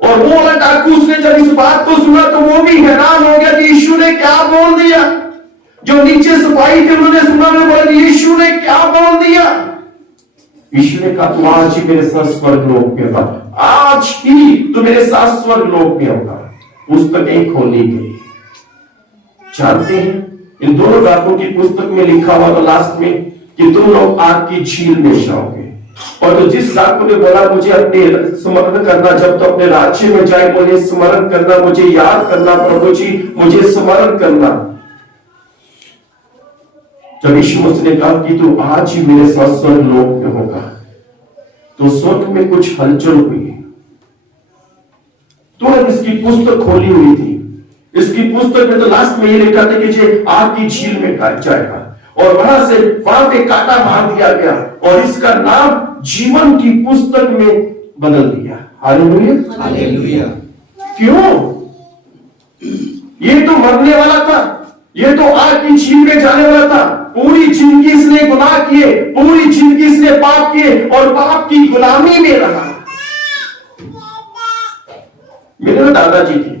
और वो वाला डाकू उसने जब इस बात को सुना तो वो भी हैरान हो गया कि यीशु ने क्या बोल दिया। जो नीचे सिपाही थे उन्होंने सुना, बोला यीशु ने क्या बोल दिया। यीशु ने कहा तू आज ही मेरे साथ स्वर्गलोक में होगा, आज ही तू मेरे साथ स्वर्गलोक में होगा। पुस्तकें खोली गई। जानते हैं इन दोनों डाकुओं की पुस्तक में लिखा हुआ था लास्ट में कि तुम लोग आग की झील में जाओगे। और तो जिस डाकू ने बोला मुझे अपने स्मरण करना, जब तो अपने राज्य में जाए मुझे स्मरण करना, मुझे याद करना, प्रभु जी मुझे स्मरण करना। जब यीशु मसीह ने कहा कि तू आज ही मेरे साथ स्वर्गलोक में होगा तो स्वर्ग में कुछ हलचल हुई। तुरंत इसकी पुस्तक खोली हुई थी। इसकी पुस्तक में तो लास्ट में ये लिखा था कि ये आग की झील में काट जाएगा, और वहां पे कांटा मार दिया गया और इसका नाम जीवन की पुस्तक में बदल दिया। Hallelujah hallelujah. क्यों? ये तो मरने वाला था, ये तो आग की झील में जाने वाला था। पूरी जिंदगी इसने गुनाह किए, पूरी जिंदगी इसने पाप किए और पाप की गुलामी में रहा। मेरे दादाजी थे,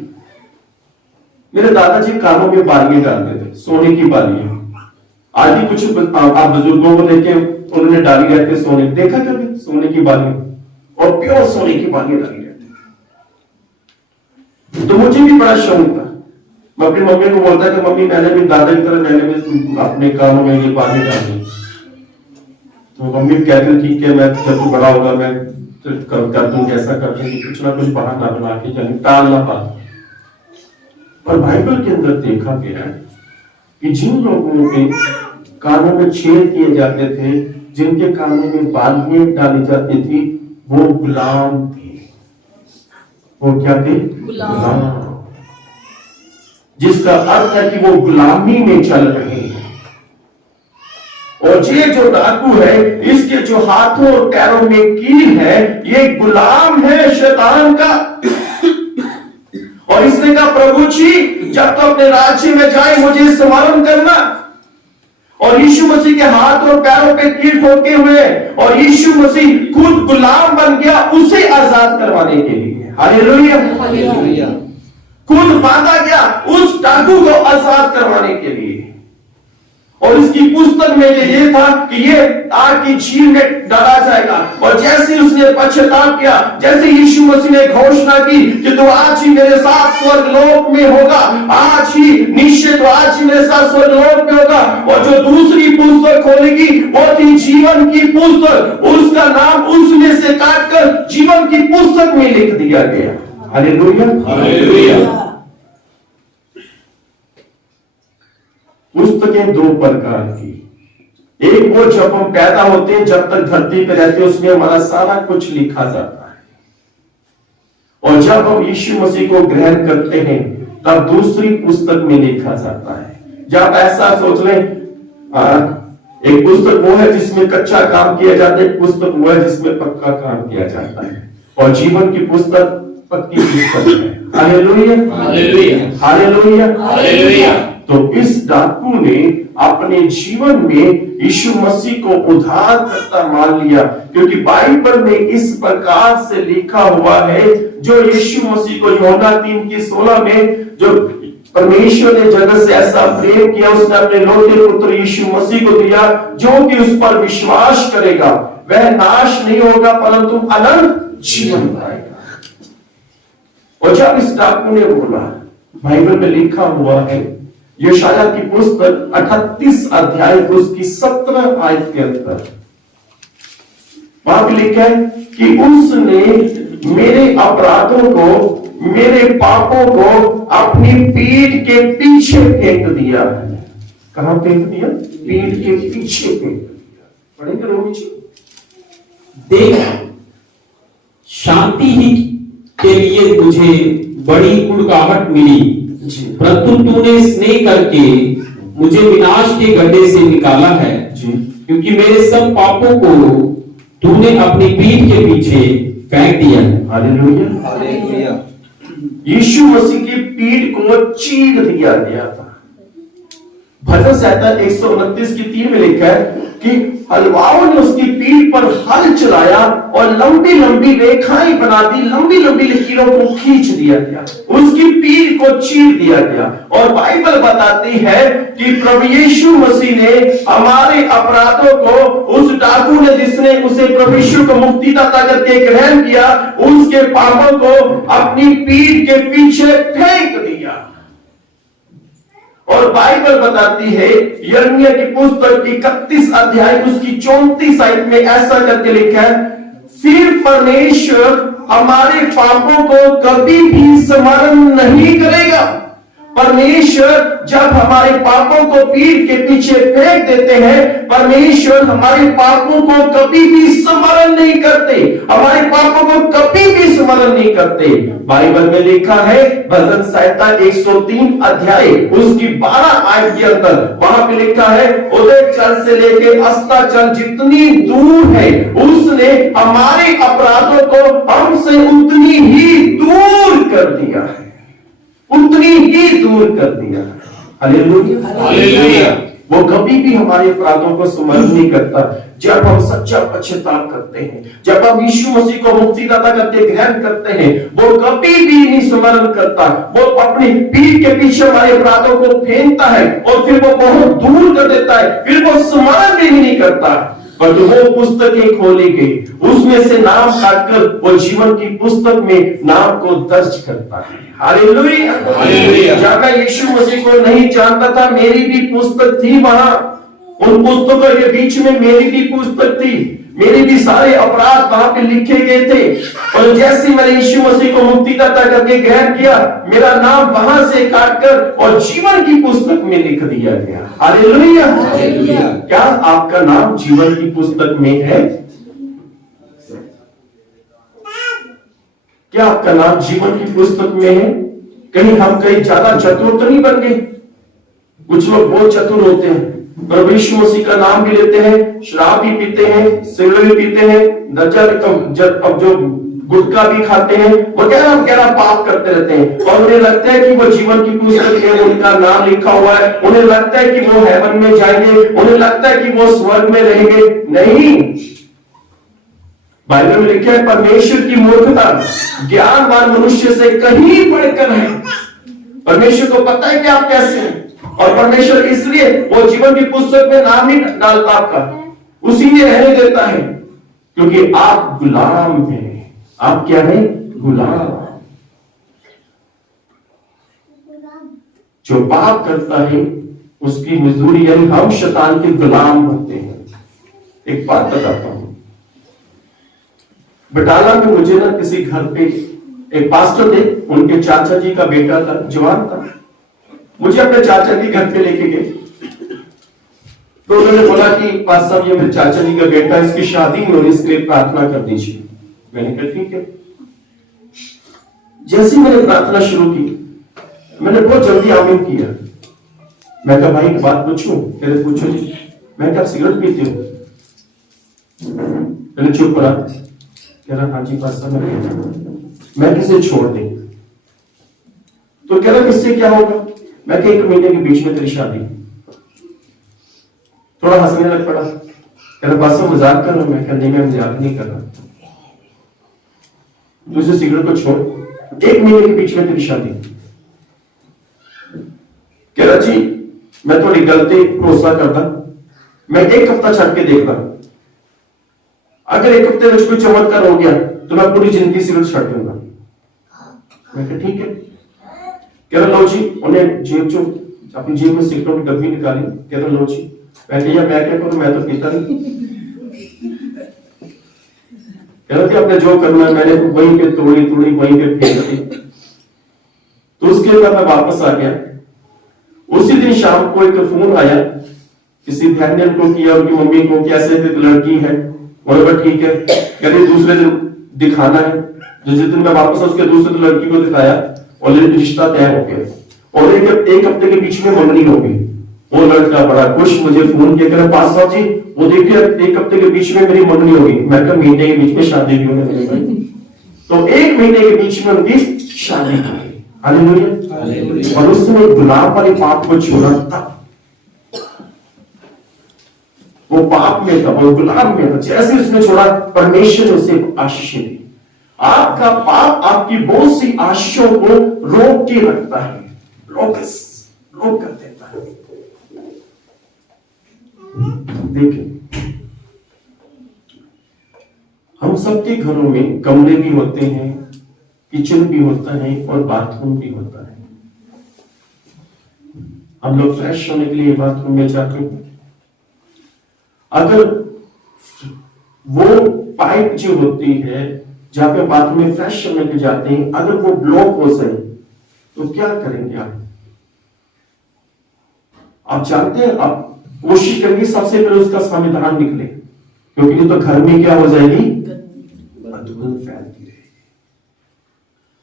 मेरे दादाजी कानों में बालियां डालते थे, सोने की बालियां। आज भी कुछ आप बुजुर्गों को देखे उन्होंने डाली रहते सोने, देखा कभी सोने की बालियां, और प्योर सोने की बालियां डाली रहते। तो मुझे भी बड़ा शौक था। मैं अपनी मम्मी को बोलता कि मम्मी मैंने भी दादा की तरह मैंने भी अपने कानों में ये बालियां डाली। तो मम्मी कहते ठीक है, मैं जब तू बड़ा होगा मैं कर दूंगा, ऐसा करते कुछ ना कुछ बहाना बना के जाने टाल ना पा। पर बाइबल के अंदर देखा गया है कि जिन लोगों के कानों में छेद किए जाते थे, जिनके कानों में बालियां डाली जाती थी, वो गुलाम थे। वो क्या थे? गुलाम। जिसका अर्थ है कि वो गुलामी में चल रहे हैं। और ये जो डाकू है इसके जो हाथों और पैरों में कील है, ये गुलाम है शैतान का। और इसने कहा प्रभु जी जब तो अपने राज्य में जाए मुझे स्मरण करना। और यीशु मसीह के हाथ और पैरों पे कील ठोके हुए और यीशु मसीह खुद गुलाम बन गया उसे आजाद करवाने के लिए। Hallelujah hallelujah. खुद बांधा गया उस डाकू को आजाद करवाने के लिए। और इसकी पुस्तक में ये था कि ये आग की झील में डाला जाएगा। और जैसे उसने पश्चाताप किया, जैसे यीशु मसीह ने घोषणा की कि तू आज ही मेरे साथ स्वर्गलोक में होगा, आज ही निश्चित तो आज ही मेरे साथ स्वर्गलोक में होगा। और जो दूसरी पुस्तक खोलेगी वो थी जीवन की पुस्तक, उसका नाम उसमें से काटकर जीवन की पुस्तक में लिख दिया गया। Hallelujah hallelujah. पुस्तकें दो प्रकार की, एक वो जब हम पैदा होते हैं, जब तक धरती पे रहते हैं, उसमें हमारा सारा कुछ लिखा जाता है, और जब हम यीशु मसीह को ग्रहण करते हैं तब दूसरी पुस्तक में लिखा जाता है। जब ऐसा सोच लें, एक पुस्तक वो है जिसमें कच्चा काम किया जाता है, एक पुस्तक वो है जिसमें पक्का काम किया जाता है, और जीवन की पुस्तक पक्की पुस्तक है। Hallelujah, hallelujah, hallelujah, hallelujah. तो इस डाकू ने अपने जीवन में यीशु मसीह को उद्धारकर्ता मान लिया, क्योंकि बाइबल में इस प्रकार से लिखा हुआ है, जो यीशु मसीह को यूहन्ना 3:16 में, जो परमेश्वर ने जगत से ऐसा प्रेम किया, उसने अपने लौटे पुत्र यीशु मसीह को दिया, जो कि उस पर विश्वास करेगा वह नाश नहीं होगा परंतु अनंत जीवन पाएगा। और जब इस डाकू ने बोला, बाइबल में लिखा हुआ है, यशायाह की पुस्तक 38 अध्याय उसकी 17 आयत के अंदर वहां पे लिखा है कि उसने मेरे अपराधों को, मेरे पापों को अपनी पीठ के पीछे फेंक दिया। कहां फेंक दिया? पीठ के पीछे फेंक दिया। पढ़ेंगे रोमी जी? देख, शांति ही के लिए मुझे बड़ी गुड़गाहट मिली, परंतु तूने स्नेह करके मुझे विनाश के गड्ढे से निकाला है, क्योंकि मेरे सब पापों को तूने अपनी पीठ के पीछे फेंक दिया। Hallelujah, hallelujah. यीशु मसीह की पीठ को चीर दिया गया था। भजन संहिता 129 की 3 में लिखा है कि हलवाओं ने उसकी पीठ पर हल चलाया और लंबी लंबी रेखाएं बना दी, लंबी लंबी लकीरों को खींच दिया गया, उसकी पीठ को चीर दिया गया। और बाइबल बताती है कि प्रभु यीशु मसीह ने हमारे अपराधों को, उस डाकू ने जिसने उसे प्रभु यीशु को मुक्तिदाता करके ग्रहण किया, उसके पापों को अपनी पीठ के पीछे फेंक दिया। और बाइबल बताती है, यिर्मयाह की पुस्तक 31 अध्याय उसकी 34 आयत में ऐसा करके लिखा है, फिर परमेश्वर हमारे पापों को कभी भी स्मरण नहीं करेगा। परमेश्वर जब हमारे पापों को पीठ के पीछे फेंक देते हैं, परमेश्वर हमारे पापों को कभी भी स्मरण नहीं करते, हमारे पापों को कभी भी स्मरण नहीं करते। बाइबल में लिखा है, भजन संहिता 103 अध्याय उसकी 12 आयत के अंदर, वहां पे लिखा है, उदय चल से लेके अस्ताचल जितनी दूर है, उसने हमारे अपराधों को हमसे उतनी ही दूर कर दिया है, उतनी ही दूर कर दिया। Hallelujah, hallelujah. वो कभी भी हमारे अपराधों को स्मरण नहीं करता। जब हम सच्चा पश्चाताप करते हैं, जब हम यीशु मसीह को मुक्तिदाता करके ग्रहण करते हैं, वो कभी भी नहीं स्मरण करता। वो अपनी पीठ के पीछे हमारे अपराधों को फेंकता है और फिर वो बहुत दूर कर देता है, फिर वो स्मरण भी नहीं करता। पर जो वो पुस्तकें खोली गई, उसमें से नाम काटकर वो जीवन की पुस्तक में नाम को दर्ज करता है। Hallelujah, hallelujah. जब मैं यीशु मसीह को नहीं जानता था, मेरी भी पुस्तक थी वहां, उन पुस्तकों के बीच में मेरी भी पुस्तक थी, मेरे भी सारे अपराध वहां पे लिखे गए थे। और जैसे मैंने यीशु मसीह को मुक्तिदाता करके ग्रहण किया, मेरा नाम वहां से काटकर और जीवन की पुस्तक में लिख दिया गया। Hallelujah, hallelujah. क्या आपका नाम जीवन की पुस्तक में है? क्या आपका नाम जीवन की पुस्तक में है? कहीं हम कहीं ज्यादा चतुर तो नहीं बन गए? कुछ लोग बहुत चतुर होते हैं, प्रभु यीशु मसीह का नाम भी लेते हैं, शराब भी पीते हैं, सिगरेट भी पीते हैं, अब जो गुटखा भी खाते हैं, वगैरह पाप करते रहते हैं, और उन्हें लगता है कि वो जीवन की पुस्तक में उनका नाम लिखा हुआ है, उन्हें लगता है कि वो हेवन में जाएंगे, उन्हें लगता है कि वो स्वर्ग में रहेंगे। नहीं, बाइबल में लिखा है, परमेश्वर की मूर्खता ज्ञानवान मनुष्य से कहीं बढ़कर है। परमेश्वर को पता है कि आप कैसे हैं, और परमेश्वर इसलिए वो जीवन की पुस्तक में नाम ही डालता आपका, उसी में रहने देता है, क्योंकि आप गुलाम हैं। आप क्या है? गुलाम। जो पाप करता है उसकी मजदूरी, यानी हम शैतान के गुलाम होते हैं। एक बात बताता हूं, बटाला में मुझे ना किसी घर पे एक पास्टर थे, उनके चाचा जी का बेटा था, जवान था, मुझे अपने चाचा जी घर पे लेके गए। तो उन्होंने बोला कि पास साहब ये मेरे चाचा जी का बेटा, इसकी शादी नहीं हो रही, इसके लिए प्रार्थना कर दीजिए। मैंने कहा ठीक है। जैसे ही मैंने प्रार्थना शुरू की, मैंने बहुत जल्दी आमीन किया। मैं कहा भाई बात पूछूं? कह रहे पूछो जी। मैं कहा सिगरेट पीते हो? मैंने चुप रहा। कह रहा हाँ जी पास साहब मैं कैसे छोड़ दें? तो कह रहा इससे क्या होगा? मैं कहा 1 महीने के बीच में तेरी शादी। थोड़ा हंसने लग पड़ा। कह रहा पास साहब मजाक कर रहा हूं। मैं कहा नहीं, मैं मजाक नहीं कर रहा, तुझे सिगरेट को छोड़, 1 महीने के बीच में तेरी शादी। कह रहा जी मैं थोड़ी गलती भरोसा करता, मैं 1 हफ्ता छड़ के देखता, अगर 1 हफ्ते में कोई चमत्कार हो गया तो मैं पूरी जिंदगी सिगरेट छड़ दूंगा। मैं कहा ठीक है। कह रहा लो जी। उन्हें जेब चो अपनी जेब में सिगरेटों की डब्बी निकाली। कह रहा लो जी। मैं क्या करूं, मैं तो पीता नहीं। कह रहा आपने जो करना है, मैंने वहीं पे तोड़ी वहीं पे फेंक दी। तो उसके बाद मैं वापस आ गया। उसी दिन शाम को एक फोन आया किसी बहन ने उनको किया, उनकी मम्मी को, कैसे लड़की है। बोले ठीक है। कह रही दूसरे दिन दिखाना है। जिस दिन मैं वापस उसके दूसरे दिन लड़की को दिखाया और रिश्ता तय हो गया और एक हफ्ते के बीच में मंगनी हो गई। वो लड़का बड़ा खुश, मुझे फोन किया, कह रहा पास साहब जी वो देखिए 1 हफ्ते के बीच में मेरी मंगनी होगी। मैं कहा महीने के बीच में शादी भी होने लगी। तो 1 महीने के बीच में उनकी शादी हो गई। हालेलुया। और उसने गुलाब वाले पाप को छोड़ा था। वो पाप में था, वो गुलाब में था। जैसे उसने छोड़ा, परमेश्वर ने उसे आशीष दी। आपका पाप आपकी बहुत सी आशीषों को रोक के रखता है, रोक कर देता है। देखिए हम सबके घरों में कमरे भी होते हैं, किचन भी होता है और बाथरूम भी होता है। हम लोग फ्रेश होने के लिए बाथरूम में जाते हैं। अगर वो पाइप जो होती है जहां पे बाथरूम में फ्रेश होने के जाते हैं, अगर वो ब्लॉक हो जाए तो क्या करेंगे आप जानते हैं, आप कोशिश करेंगे सबसे पहले उसका समाधान निकले, क्योंकि नहीं तो घर में क्या हो जाएगी, बदबू फैलती रहेगी।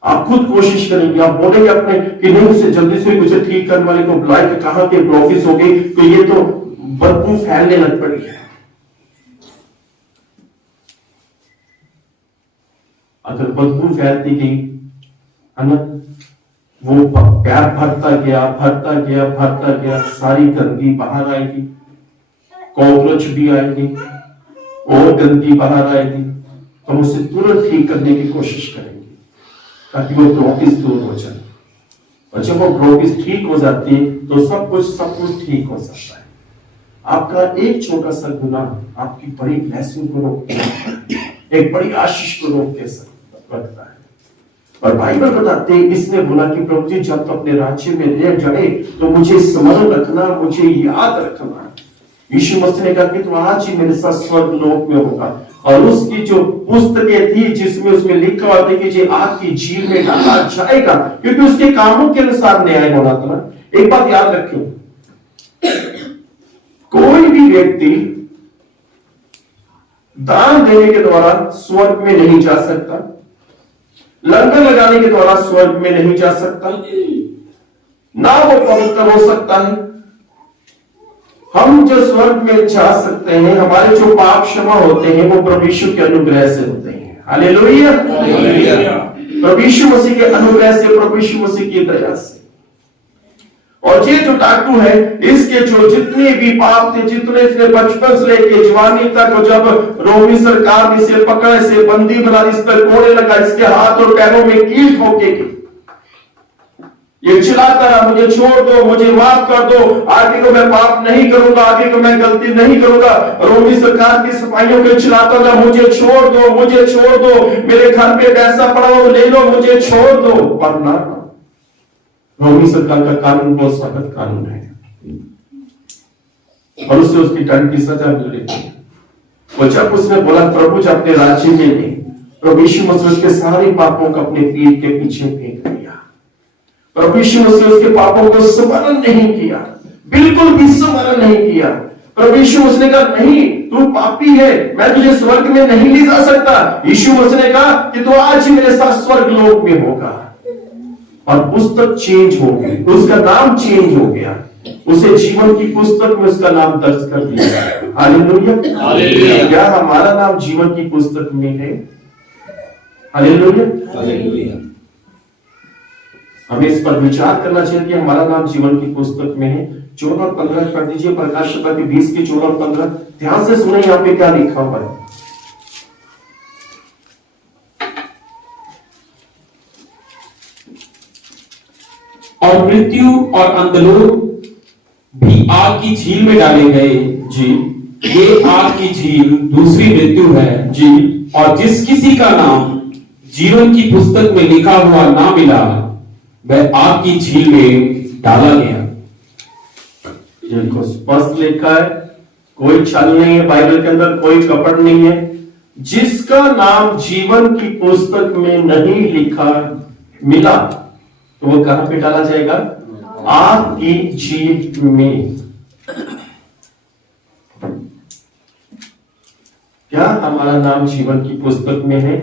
आप खुद कोशिश करेंगे, आप बोलेंगे अपने कि नहीं उसे जल्दी से उसे ठीक करने वाले को बुलाए कि कहां के ऑफिस हो गई, तो ये तो बदबू फैलने लग पड़ी है। अगर बदबू फैलती गई है ना, वो प्यार भरता गया, सारी गंदगी बाहर आएगी, कॉकरोच भी आएंगे और गंदगी बाहर आएगी। तो हम उसे तुरंत ठीक करने की कोशिश करेंगे ताकि वो ब्लॉकेज दूर हो जाए। और जब वो ब्लॉकेज ठीक हो जाती है तो सब कुछ ठीक हो जाता है। आपका एक छोटा सा गुनाह आपकी बड़ी ब्लेसिंग को रोक एक बड़ी आशीष को रोक रखता है। और बाइबल बताते हैं, इसने बोला कि प्रभु जी जब तो अपने राज्य में रह जाए तो मुझे स्मरण रखना, मुझे याद रखना। यीशु मसीह ने कहा कि तो आज ही मेरे साथ स्वर्ग लोक में होगा। और उसकी जो पुस्तकें थी जिसमें उसमें लिखा हुआ था कि आपकी झील में डाला जाएगा, क्योंकि उसके कामों के अनुसार न्याय होना था। एक बात याद रखें, कोई भी व्यक्ति दान देने के द्वारा स्वर्ग में नहीं जा सकता, लंगर लगाने के द्वारा स्वर्ग में नहीं जा सकता, ना वो पवित्र हो सकता है। हम जो स्वर्ग में जा सकते हैं, हमारे जो पाप क्षमा होते हैं, वो प्रभु यीशु के अनुग्रह से होते हैं। हालेलुया। प्रभु यीशु मसीह के अनुग्रह से, प्रभु यीशु मसीह की दया से। और ये जो डाकू है, इसके जो जितने भी पाप थे, जितने इसने बचपन से लेके जवानी तक, जब रोमी सरकार ने इसे पकड़ा, इसे बंदी बना, इस पर कोड़े लगा, इसके हाथ और पैरों में कील ठोके, ये चिल्लाता रहा मुझे छोड़ दो, मुझे माफ कर दो, आगे को मैं पाप नहीं करूंगा, आगे को मैं गलती नहीं करूंगा। रोमी सरकार की सिपाहियों को चिल्लाता रहा मुझे छोड़ दो, मुझे छोड़ दो, मेरे घर पे पैसा पड़ा हो ले लो, मुझे छोड़ दो। पर ना, रोमी सरकार का कानून बहुत सख्त कानून है और उससे उसकी दंड की सजा मिल रही है। और जब उसने बोला प्रभु जब अपने राज्य में नहीं, प्रभु यीशु मसीह के सारे पापों को अपने पीठ के पीछे फेंक दिया। प्रभु यीशु मसीह उसके पापों को स्मरण नहीं किया, बिल्कुल भी स्मरण नहीं किया। प्रभु यीशु मसीह ने कहा नहीं, तू पापी है, मैं तुझे स्वर्ग में नहीं ले जा सकता। यीशु मसीह ने कहा कि तू आज ही मेरे साथ स्वर्ग लोक में होगा। और पुस्तक चेंज हो गई, उसका नाम चेंज हो गया, उसे जीवन की पुस्तक में उसका नाम दर्ज कर दिया गया। Hallelujah, hallelujah. क्या हमारा नाम जीवन की पुस्तक में है? Hallelujah, hallelujah. हमें इस पर विचार करना चाहिए कि हमारा नाम जीवन की पुस्तक में है। 14 और 15 पढ़ दीजिए, प्रकाश शतक के 20 के 14 और 15। ध्यान से सुने, यहाँ पे क्या लिखा हुआ है। और मृत्यु और अंधलोक भी आग की झील में डाले गए जी। ये आग की झील दूसरी मृत्यु है जी। और जिस किसी का नाम जीवन की पुस्तक में लिखा हुआ ना मिला, वह आग की झील में डाला गया। देखो स्पष्ट लिखा है, कोई छल नहीं है बाइबल के अंदर, कोई कपट नहीं है। जिसका नाम जीवन की पुस्तक में नहीं लिखा मिला, तो वो कहां पे डाला जाएगा? आग की झील में। क्या हमारा नाम जीवन की पुस्तक में है?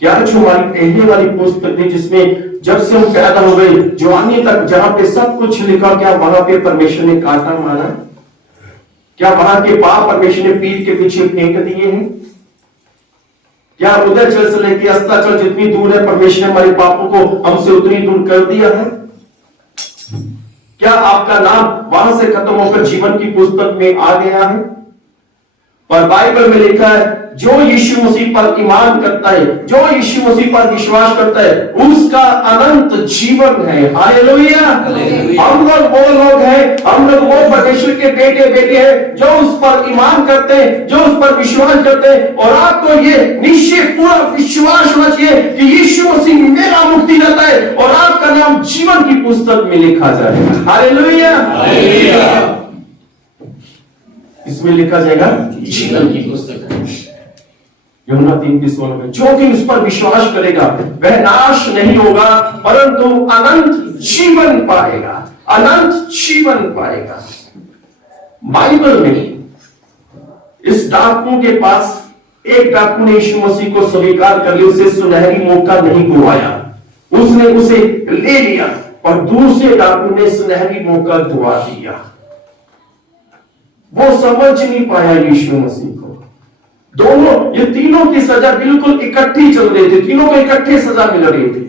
क्या जो हमारी पहले वाली पुस्तक थी, जिसमें जब से हम पैदा हो गए जवानी तक, जहां पे सब कुछ लिखा, क्या वहां पे परमेश्वर ने काटा मारा? क्या वहां के पाप परमेश्वर ने पीठ के पीछे फेंक दिए हैं? क्या उदयचल से लेकर अस्ताचल जितनी दूर है, परमेश्वर ने हमारे पापों को हमसे उतनी दूर कर दिया है? क्या आपका नाम वहां से खत्म होकर जीवन की पुस्तक में आ गया है? और बाइबल में लिखा है, जो यीशु मसीह पर ईमान करता है, जो यीशु मसीह पर विश्वास करता है, उसका अनंत जीवन है। हालेलुया। हम लोग वो लोग हैं, हम लोग वो परमेश्वर के बेटे बेटे हैं जो उस पर ईमान करते हैं, जो उस पर विश्वास करते हैं। और आपको ये निश्चय पूरा विश्वास होना चाहिए कि यीशु मसीह मेरा मुक्तिदाता है और आपका नाम जीवन की पुस्तक में लिखा जाएगा। Hallelujah, hallelujah. इसमें लिखा जाएगा जीवन की पुस्तक। यूहन्ना 3:16 में, जो भी उस पर विश्वास करेगा वह नाश नहीं होगा परंतु अनंत जीवन पाएगा, अनंत जीवन पाएगा। बाइबल में इस डाकू के पास, एक डाकू ने यीशु मसीह को स्वीकार कर लिया, उसे सुनहरी मौका नहीं गवाया, उसने उसे ले लिया। और दूसरे डाकू ने सुनहरी मौका गवा दिया। वो समझ नहीं पाया यीशु मसीह को। दोनों, ये तीनों की सजा बिल्कुल इकट्ठी चल रही थी, तीनों को इकट्ठे सजा मिल रही थी।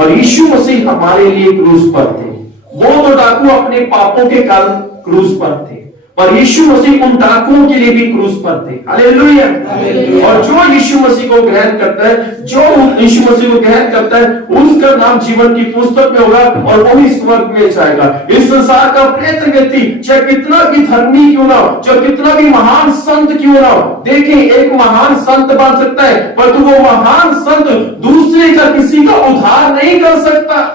और यीशु मसीह हमारे लिए क्रूस पर थे। वो तो डाकू अपने पापों के कारण क्रूस पर थे, और यीशु मसीह उन डाकुओं के लिए भी क्रूस पर थे। हालेलुया। और जो यीशु मसीह को ग्रहण करता है, जो यीशु मसीह को ग्रहण करता है, उसका नाम जीवन की पुस्तक में होगा और वो ही स्वर्ग में जाएगा। इस संसार का प्रेत व्यक्ति चाहे कितना भी धर्मी क्यों ना हो, चाहे कितना भी महान संत क्यों ना हो, देखें एक महान संत बन सकता है, परंतु वो महान संत दूसरे का, किसी का उद्धार नहीं कर सकता।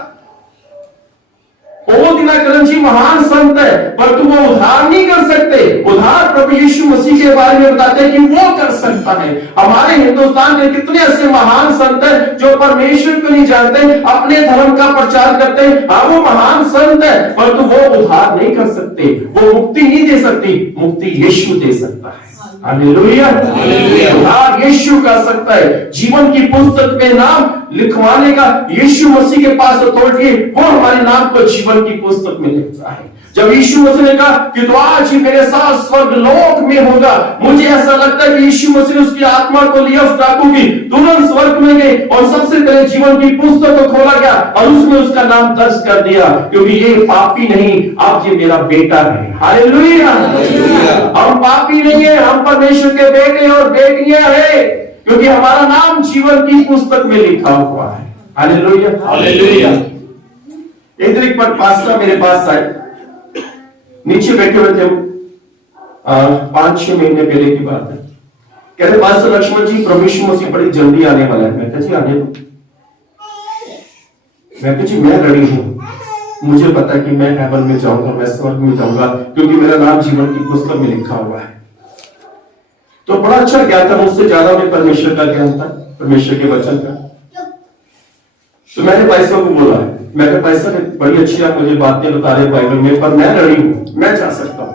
ओ दिनकरन जी महान संत है, पर तुम वो उद्धार नहीं कर सकते। उद्धार प्रभु यीशु मसीह के बारे में बताते हैं कि वो कर सकता है। हमारे हिंदुस्तान के कितने ऐसे महान संत हैं जो परमेश्वर को नहीं जानते, अपने धर्म का प्रचार करते हैं। हाँ, वो महान संत है, पर तुम वो उद्धार नहीं कर सकते, वो मुक्ति नहीं दे सकती। मुक्ति यीशु दे सकता है। हालेलुया, उद्धार यीशु कर सकता है। जीवन की पुस्तक में नाम लिखवाने का यीशु मसीह के पास अथॉरिटी है, वो हमारे नाम को जीवन की पुस्तक में लिखता है। जब यीशु मसीह ने कहा कि तो आज ही मेरे साथ स्वर्ग लोक में होगा, मुझे ऐसा लगता है कि यीशु मसीह ने उसकी आत्मा को लिया, उस डाकू की, तुरंत स्वर्ग में गए और सबसे पहले जीवन की पुस्तक को खोला गया और उसमें उसका नाम दर्ज कर दिया, क्योंकि ये पापी नहीं, अब ये मेरा बेटा है। हालेलुया। हम पापी नहीं है, हम परमेश्वर के बेटे और बेटियां हैं, क्योंकि हमारा नाम जीवन की पुस्तक में लिखा हुआ है। Hallelujah, hallelujah. एक दिन एक बार पास्टर मेरे पास आए, नीचे बैठे हुए थे, 5-6 महीने पहले की बात है। कह रहे पास्टर लक्ष्मण जी, प्रभु यीशु मसीह बड़ी जल्दी आने वाला है। मैं कहा जी आने दो। मैं कहा जी मैं रेडी हूं, मुझे पता है कि मैं हेवन में जाऊंगा, मैं स्वर्ग में जाऊंगा, क्योंकि मेरा नाम जीवन की पुस्तक में लिखा हुआ है। तो बड़ा अच्छा ज्ञान था, मुझसे ज्यादा में परमेश्वर का ज्ञान था, परमेश्वर के वचन का। तो मैंने भाई साहब को बोला मैं कहा भाई साहब बड़ी अच्छी आप मुझे बातें बता रहे बाइबल में, पर मैं रेडी हूं, मैं जा सकता हूं,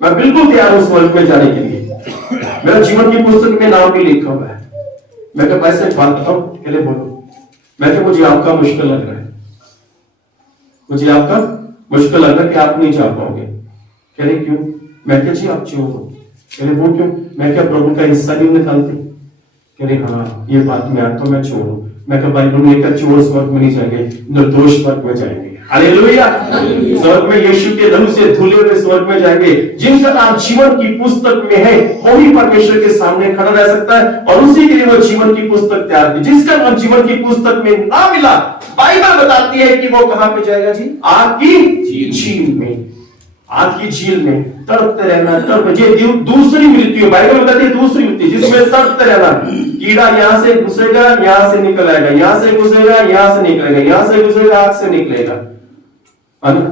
मैं बिल्कुल तैयार हूं स्वर्ग में जाने के लिए, मेरा जीवन की पुस्तक में नाम भी लिखा हुआ है। मैं कहा भाई साहब बात बताओ, कहले बोलो। मैं कहा मुझे आपका मुश्किल लग रहा है, मुझे आपका मुश्किल लग रहा है कि आप नहीं जा पाओगे। कह रहे क्यों? मैं क्या जी आप चोर हो। कह रहे वो क्यों? मैं क्या प्रभु का हिस्सा नहीं निकालते? कह रहे हाँ ये बात मैं मैं चोर हूं। मैं कहा बाइबल में क्या चोर स्वर्ग में नहीं जाएंगे, निर्दोष स्वर्ग में जाएंगे। हालेलुया। स्वर्ग में यीशु के लहू से धुले हुए स्वर्ग में जाएंगे। जिनका नाम जीवन की पुस्तक में है वो ही परमेश्वर के सामने खड़ा रह सकता है, और उसी के लिए वो जीवन की पुस्तक तैयार की। जिसका नाम जीवन की पुस्तक में ना मिला, बाइबल बताती है कि वो कहां पे जाएगा जी? आग की झील में। आग की झील में तड़पते रहना, ये दूसरी मृत्यु। बाइबल बताती है दूसरी मृत्यु, जिसमें तड़पते रहना। कीड़ा यहां से घुसेगा, यहां से निकल आएगा, यहां से घुसेगा, यहां से निकलेगा, यहां से घुसेगा, आग से निकलेगा, है ना?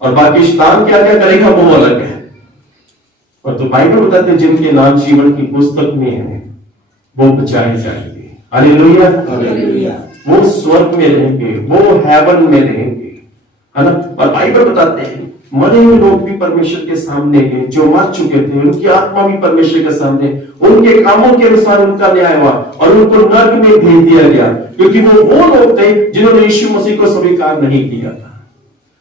और बाकी शैतान क्या क्या करेगा वो अलग है। और तो बाइबल बताते हैं जिनके नाम जीवन की पुस्तक में है वो बचाए जाएंगे। Hallelujah, hallelujah. वो स्वर्ग में रहेंगे, वो हेवन में रहेंगे, है ना? और बाइबल बताते हैं मरे हुए लोग भी परमेश्वर के सामने गए, जो मर चुके थे उनकी आत्मा भी परमेश्वर के सामने, उनके कामों के अनुसार उनका न्याय हुआ और उनको नरक में भेज दिया गया, क्योंकि वो लोग थे जिन्होंने यीशु मसीह को स्वीकार नहीं किया था।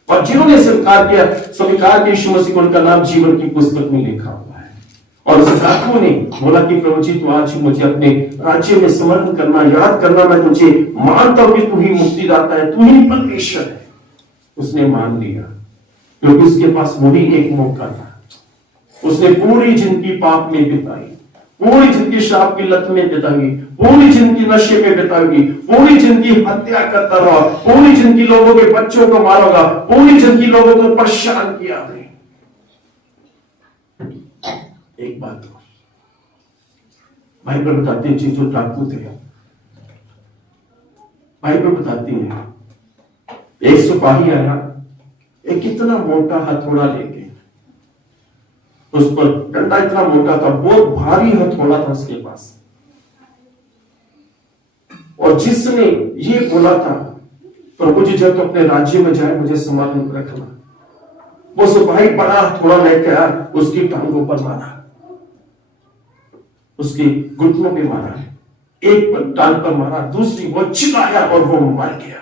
और जिन्होंने स्वीकार किया, स्वीकार किया यीशु मसीह को, उनका नाम जीवन की पुस्तक में लिखा हुआ है। और उस आत्मा ने बोला कि प्रभु जी तू आज मुझे अपने राज्य में समर्पण करना, याद करना, मैं तुझे मानता हूं कि तू ही मुक्तिदाता है, तू ही परमेश्वर है। उसने मान लिया, क्योंकि उसके पास वही एक मौका था। उसने पूरी जिंदगी पाप में बिताई, पूरी जिंदगी शराब की लत में बिताई, पूरी जिंदगी नशे में बिताएगी, पूरी जिंदगी हत्या करता रहा, पूरी जिंदगी लोगों के बच्चों को मारोगा, पूरी जिंदगी लोगों को परेशान किया है। एक बात तो बाइबल बताती है जो डाकू थे, बाइबल बताती है एक सिपाही आया, एक कितना मोटा हथौड़ा लेके, उस पर डंडा इतना मोटा था, बहुत भारी हथौड़ा था उसके पास, और जिसने ये बोला था प्रभु जी जब तो अपने राज्य में जाए मुझे संभाल रखना, वो सिपाही बड़ा हथौड़ा लेके आया, उसकी टांगों पर मारा, उसके घुटनों पे मारा, एक टांग पर मारा, दूसरी वो चिल्लाया और वो मर गया,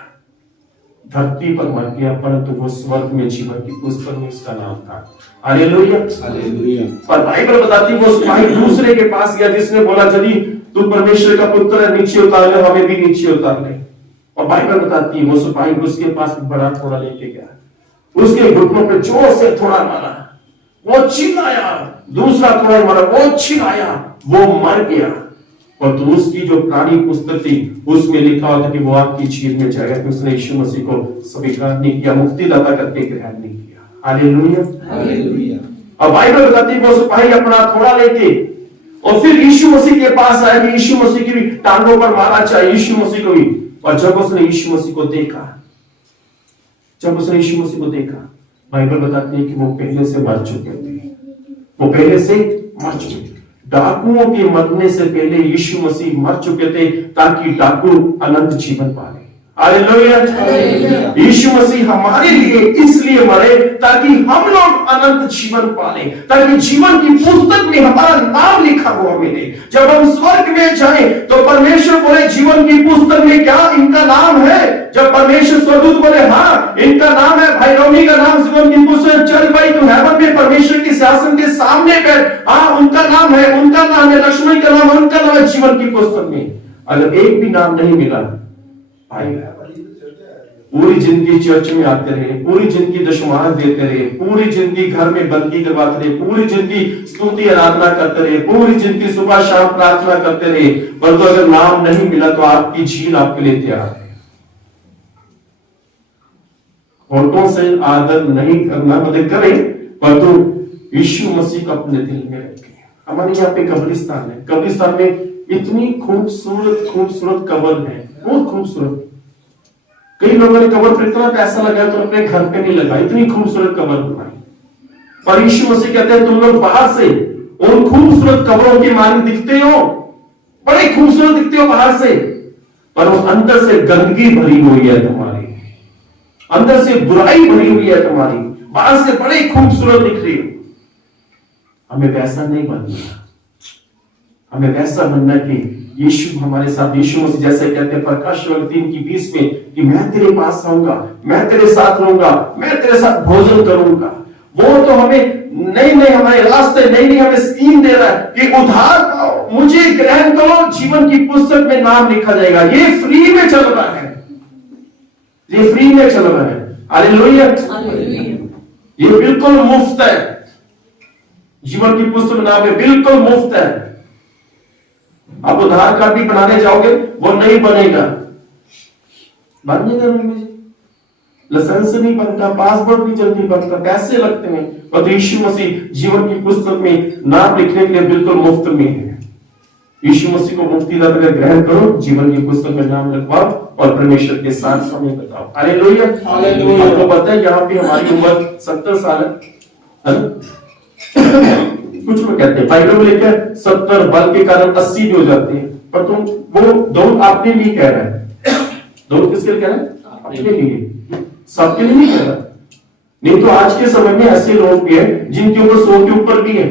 धरती पर मर गया, परंतु वो स्वर्ग में जीवन की पुस्तक में उसका नाम था। Hallelujah, hallelujah. और बाइबल बताती वो सिपाही दूसरे के पास गया जिसने बोला यदि तू परमेश्वर का पुत्र है नीचे उतार ले, हमें भी नीचे उतार ले। और बाइबल बताती है वो सिपाही उसके पास बड़ा थोड़ा लेके गया, उसके घुटनों पे जोर से थोड़ा मारा, वो चिल्लाया, दूसरा थोड़ा मारा, वो चिल्लाया, वो मर गया। और तो उसकी जो पुरानी पुस्तक थी उसमें लिखा होता कि वो आपकी झील में जाएगा कि उसने यीशु मसीह को स्वीकार नहीं किया, मुक्तिदाता करके ग्रहण नहीं किया। Hallelujah, hallelujah. और बाइबल बताती है वो सिपाही अपना थोड़ा लेके और फिर यीशु मसीह के पास आया कि यीशु मसीह की भी टांगों पर मारा चाहिए, यीशु मसीह को भी। और जब उसने यीशु मसीह को देखा, जब उसने यीशु मसीह को देखा, बाइबल बताती है कि वो पहले से मर चुके थे, वो पहले से मर चुके थे। डाकुओं के मरने से पहले यीशु मसीह मर चुके थे ताकि डाकू अनंत जीवन पाए। हालेलुया, यीशु मसीह हमारे लिए इसलिए मरे ताकि हम लोग अनंत जीवन पाले, ताकि जीवन की पुस्तक में हमारा नाम लिखा हुआ मिले। जब हम स्वर्ग में जाएं तो परमेश्वर बोले जीवन की पुस्तक में क्या इनका नाम है? जब परमेश्वर स्वरूप बोले हाँ इनका नाम है, भाई रोमी का नाम जीवन की पुस्तक, चल भाई तू हेवन में परमेश्वर के शासन के सामने बैठ, हाँ उनका नाम है, उनका नाम है, लक्ष्मण का नाम है, उनका नाम है जीवन की पुस्तक में। अगर एक भी नाम नहीं मिला, पूरी जिंदगी चर्च में आते रहे, पूरी जिंदगी दशमांश देते रहे, पूरी जिंदगी घर में बंदगी करवाते रहे, पूरी जिंदगी स्तुति आराधना करते रहे, पूरी जिंदगी सुबह शाम प्रार्थना करते रहे, पर तो अगर नाम नहीं मिला तो आपकी झील आपके लिए तैयार है। होठों से आदर नहीं करना मतलब करें, पर तो यीशु मसीह को अपने दिल में रखें। हमारे यहाँ पे कब्रिस्तान है, कब्रिस्तान में इतनी खूबसूरत खूबसूरत कब्र है, बहुत खूबसूरत। कई लोगों ने कब्र पर इतना पैसा लगाया तो अपने घर पे नहीं लगा, इतनी खूबसूरत कब्र बनाई। पर यीशु मसीह कहते हैं तुम लोग बाहर से उन खूबसूरत कब्रों के मालिक दिखते हो, बड़े खूबसूरत दिखते हो बाहर से, पर वो अंदर से गंदगी भरी हुई है तुम्हारी। अंदर से बुराई भरी हुई है तुम्हारी, बाहर से बड़ी खूबसूरत दिख रही हो। हमें वैसा नहीं बनना, हमें वैसा बनना कि यीशु हमारे साथ, यीशु मसीह जैसे कहते हैं प्रकाश 3:20 में कि मैं तेरे पास आऊंगा, मैं तेरे साथ रहूंगा, मैं तेरे साथ भोजन करूंगा। वो तो हमें नहीं हमारे रास्ते नहीं हमें स्कीम दे रहा है कि उधार पाओ, मुझे ग्रहण करो, जीवन की पुस्तक में नाम लिखा जाएगा। ये फ्री में चल रहा है, ये फ्री में चल रहा है। हालेलुया, ये बिल्कुल मुफ्त है। जीवन की पुस्तक में नाम है, बिल्कुल मुफ्त है। आप आधार कार्ड भी बनाने जाओगे, वो नहीं बनेगा, बनने का लाइसेंस नहीं बनता, पासपोर्ट भी जल्दी बनता, पैसे लगते हैं। और यीशु मसीह जीवन की पुस्तक में नाम लिखने के लिए बिल्कुल मुफ्त में है। यीशु मसीह को मुफ्तीदाता का ग्रहण करो, जीवन की पुस्तक में नाम लिखवाओ और परमेश्वर के साथ समय बताओ। Hallelujah, hallelujah. आपको पता है यहाँ पे हमारी उम्र 70 साल है ना? कुछ लोग कहते हैं बाइबल में लेकर 70 बल के कारण 80 भी हो जाते हैं, पर तुम वो दौड़ आपके लिए कह रहा है। दौड़ किसके लिए कह रहा है? अपने लिए, सबके लिए नहीं कह रहा। नहीं तो आज के समय में ऐसे लोग भी हैं जिनके ऊपर 100 के ऊपर भी है।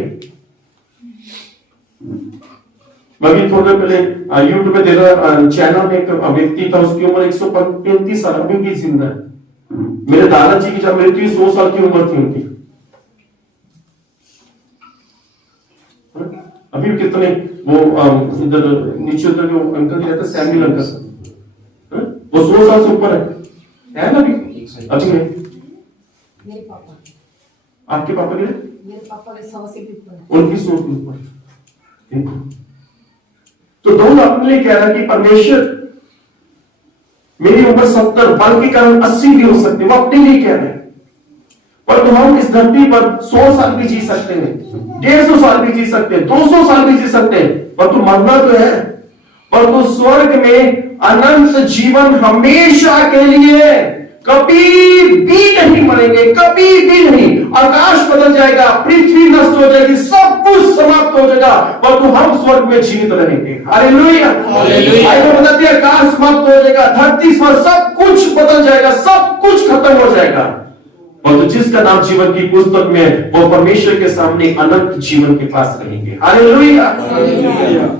मैं भी थोड़े पहले यूट्यूब पे देख रहा, चैनल में एक व्यक्ति था, उसकी उम्र 135 साल अभी भी जिंदा है। मेरे दादाजी की जब मृत्यु 100 साल की उम्र थी उनकी। अभी भी कितने वो इधर नीचे उधर जो अंकल जी रहते सैमुअल अंकल, वो 100 साल से ऊपर है ना? अभी है मेरे पापा, आपके पापा के? मेरे पापा के 100 से भी ऊपर, उनकी 100 के ऊपर। तो दोनों अपने लिए कह रहा है कि परमेश्वर मेरी उम्र 70 बल के कारण 80 भी हो सकते, वो अपने लिए कह रहे हैं। पर तो हम इस धरती पर 100 साल भी जी सकते हैं, 150 साल भी जी सकते हैं, 200 साल भी जी सकते हैं, पर तो मरना तो है। पर तो स्वर्ग में अनंत जीवन हमेशा के लिए, कभी भी नहीं मरेंगे, कभी भी नहीं। आकाश बदल जाएगा, पृथ्वी नष्ट हो जाएगी, सब कुछ समाप्त हो जाएगा, पर तो हम स्वर्ग में जीवित रहेंगे। Hallelujah, hallelujah. बताते हैं आकाश समाप्त हो जाएगा, धरती पर सब कुछ बदल जाएगा, सब कुछ खत्म हो जाएगा, और तो जिसका नाम जीवन की पुस्तक में है वो परमेश्वर के सामने अनंत जीवन के पास रहेंगे। Hallelujah,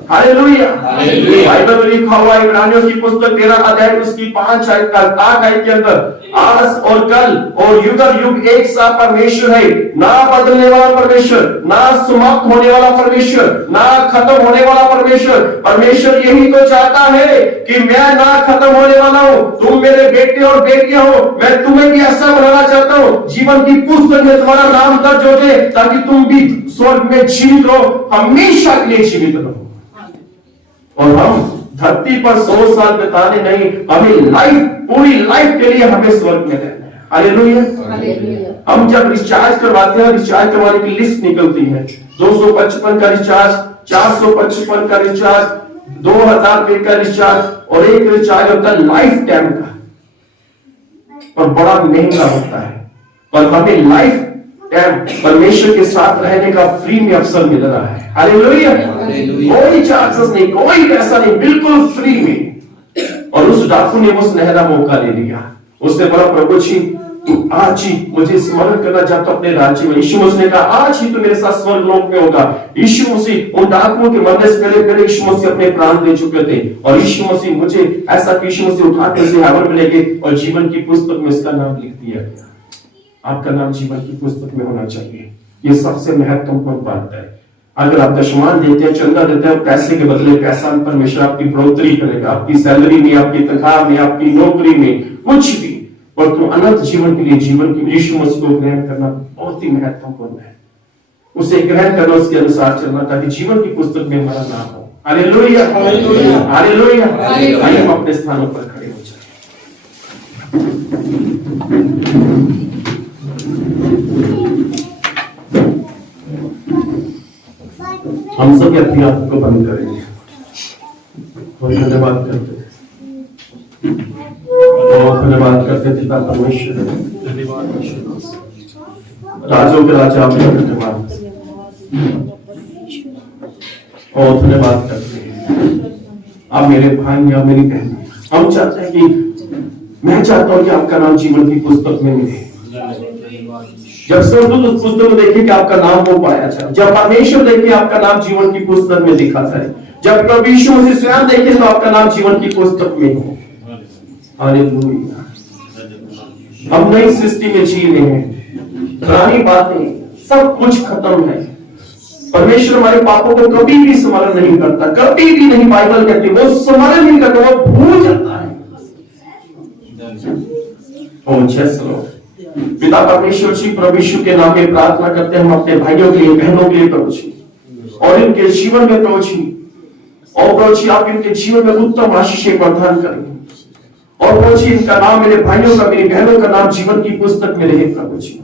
hallelujah. बाइबल में लिखा हुआ इब्रानियों की पुस्तक 13 अध्याय उसकी 5 आयत के अंदर, आज और कल और युग युग एक सा परमेश्वर है, ना बदलने वाला परमेश्वर, ना समाप्त होने वाला परमेश्वर, ना खत्म होने वाला परमेश्वर। परमेश्वर यही तो चाहता है कि मैं ना खत्म होने वाला हूं, तुम मेरे बेटे और बेटियां हो, मैं तुम्हें भी ऐसा बनाना चाहता हूं, जीवन की पुस्तक में तुम्हारा नाम दर्ज हो जाए, ताकि तुम भी स्वर्ग में जीवित रहो, हमेशा के लिए जीवित रहो। और हम धरती पर 100 साल बिताने नहीं, हमें लाइफ, पूरी लाइफ के लिए हमें स्वर्ग में रहना है। हालेलुया। हम जब रिचार्ज करवाते हैं, रिचार्ज करवाने की लिस्ट निकलती है, 255 का रिचार्ज, 455 का रिचार्ज, 2000 रुपए का रिचार्ज, और एक रिचार्ज होता है लाइफ टाइम का, और बड़ा महंगा होता है। पर हमें लाइफ टाइम परमेश्वर के साथ रहने का फ्री में अवसर मिल रहा है। हालेलुया, कोई चार्जेस नहीं, कोई पैसा नहीं, बिल्कुल फ्री में। और उस डाकू ने वो सुनहरा मौका ले लिया, उसने बोला प्रभु जी तू आज ही मुझे स्मरण करना चाहता अपने राज्य में। यीशु मसीह ने कहा आज ही तो मेरे साथ स्वर्ग लोक में होगा। यीशु मसीह उन डाकुओं के मरने से पहले यीशु मसीह अपने प्राण दे चुके थे, और यीशु मसीह मुझे ऐसा कि यीशु मसीह उठाकर से हेवन में ले गए और जीवन की पुस्तक में इसका नाम लिख दिया गया। आपका नाम जीवन की पुस्तक में होना चाहिए, ये सबसे महत्वपूर्ण बात है। अगर आप दशमान देते हैं, चंदा देते हैं, पैसे के बदले पैसा परमेश्वर आपकी बढ़ोतरी करेगा, आपकी सैलरी में, आपकी तनख्वाह में, आपकी नौकरी में, कुछ भी। और तो अनंत जीवन के लिए जीवन की यीशु मसीह को ग्रहण करना बहुत ही महत्वपूर्ण है, उसे ग्रहण करना, उसके अनुसार चलना, ताकि जीवन की पुस्तक में हमारा नाम हो। Hallelujah, hallelujah, hallelujah. आइए हम अपने स्थानों पर खड़े हो जाएं। हम सब अपनी आंखों को बंद करेंगे और धन्यवाद करते हैं, बहुत धन्यवाद करते पिता परमेश्वर, राजों के राजा आपका धन्यवाद, और धन्यवाद करते हैं आप मेरे भाई या मेरी बहन। हम चाहते हैं कि मैं चाहता हूं कि आपका नाम जीवन की पुस्तक में मिले। जब स्वर्गदूत उस पुस्तक में देखे कि आपका नाम हो पाया जाए, जब परमेश्वर देखे आपका नाम जीवन की पुस्तक में लिखा जाए, जब प्रभु यीशु मसीह स्वयं देखे तो आपका नाम जीवन की पुस्तक में हो। हालेलुया। हम नई सृष्टि में जी रहे हैं, पुरानी बातें सब कुछ खत्म है। परमेश्वर हमारे पापों को कभी भी स्मरण नहीं करता, कभी भी नहीं। बाइबल कहती है वो स्मरण नहीं करता, वो भूल जाता है। ओ जय लॉर्ड। पिता परमेश्वर जी प्रभु यीशु के नाम में प्रार्थना करते हैं हम अपने भाइयों के लिए, बहनों के लिए प्रभु जी, और इनके जीवन में प्रभु जी, और प्रभु जी आप इनके जीवन में उत्तम आशीष प्रदान करें, और प्रभु जी इनका नाम, मेरे भाइयों का, मेरी बहनों का नाम जीवन की पुस्तक में रहे प्रभु जी,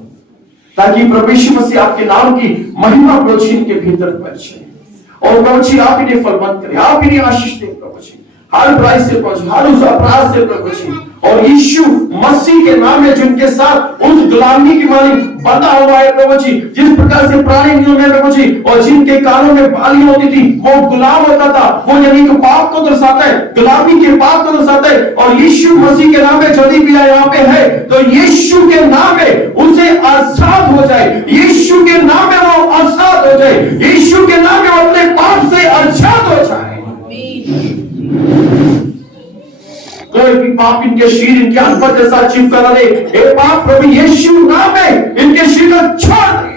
ताकि प्रभु यीशु मसीह आपके नाम की महिमा प्रभु जी इनके भीतर पहुंचे। और प्रभु जी आप इन्हें फलवंत करें, आप इन्हें आशीष दें प्रभु जी, हर बुराई से प्रभु जी, हर उस अपराध से प्रभु जी, और यीशु मसीह के नाम में जिनके साथ उस गुलामी की मानी बंधा हुआ है प्रभु जी, जिस प्रकार से पुराने नियम में प्रभु जी, और जिनके कानों में बालियां होती थी, वो गुलाम होता था, वो यानी कि पाप को दर्शाता है, गुलामी के पाप को दर्शाता है। और यीशु मसीह के नाम में यदि भी यहाँ पे है तो यीशु के नाम में उसे आजाद हो जाए, यीशु के नाम में वो आजाद हो जाए, यीशु के नाम में वो अपने पाप से आजाद हो जाए। कोई भी पाप इनके शरीर, इनके अंत पर जैसा चिपका रहे, हे पाप प्रभु यीशु नाम में इनके शरीर को छोड़ दे।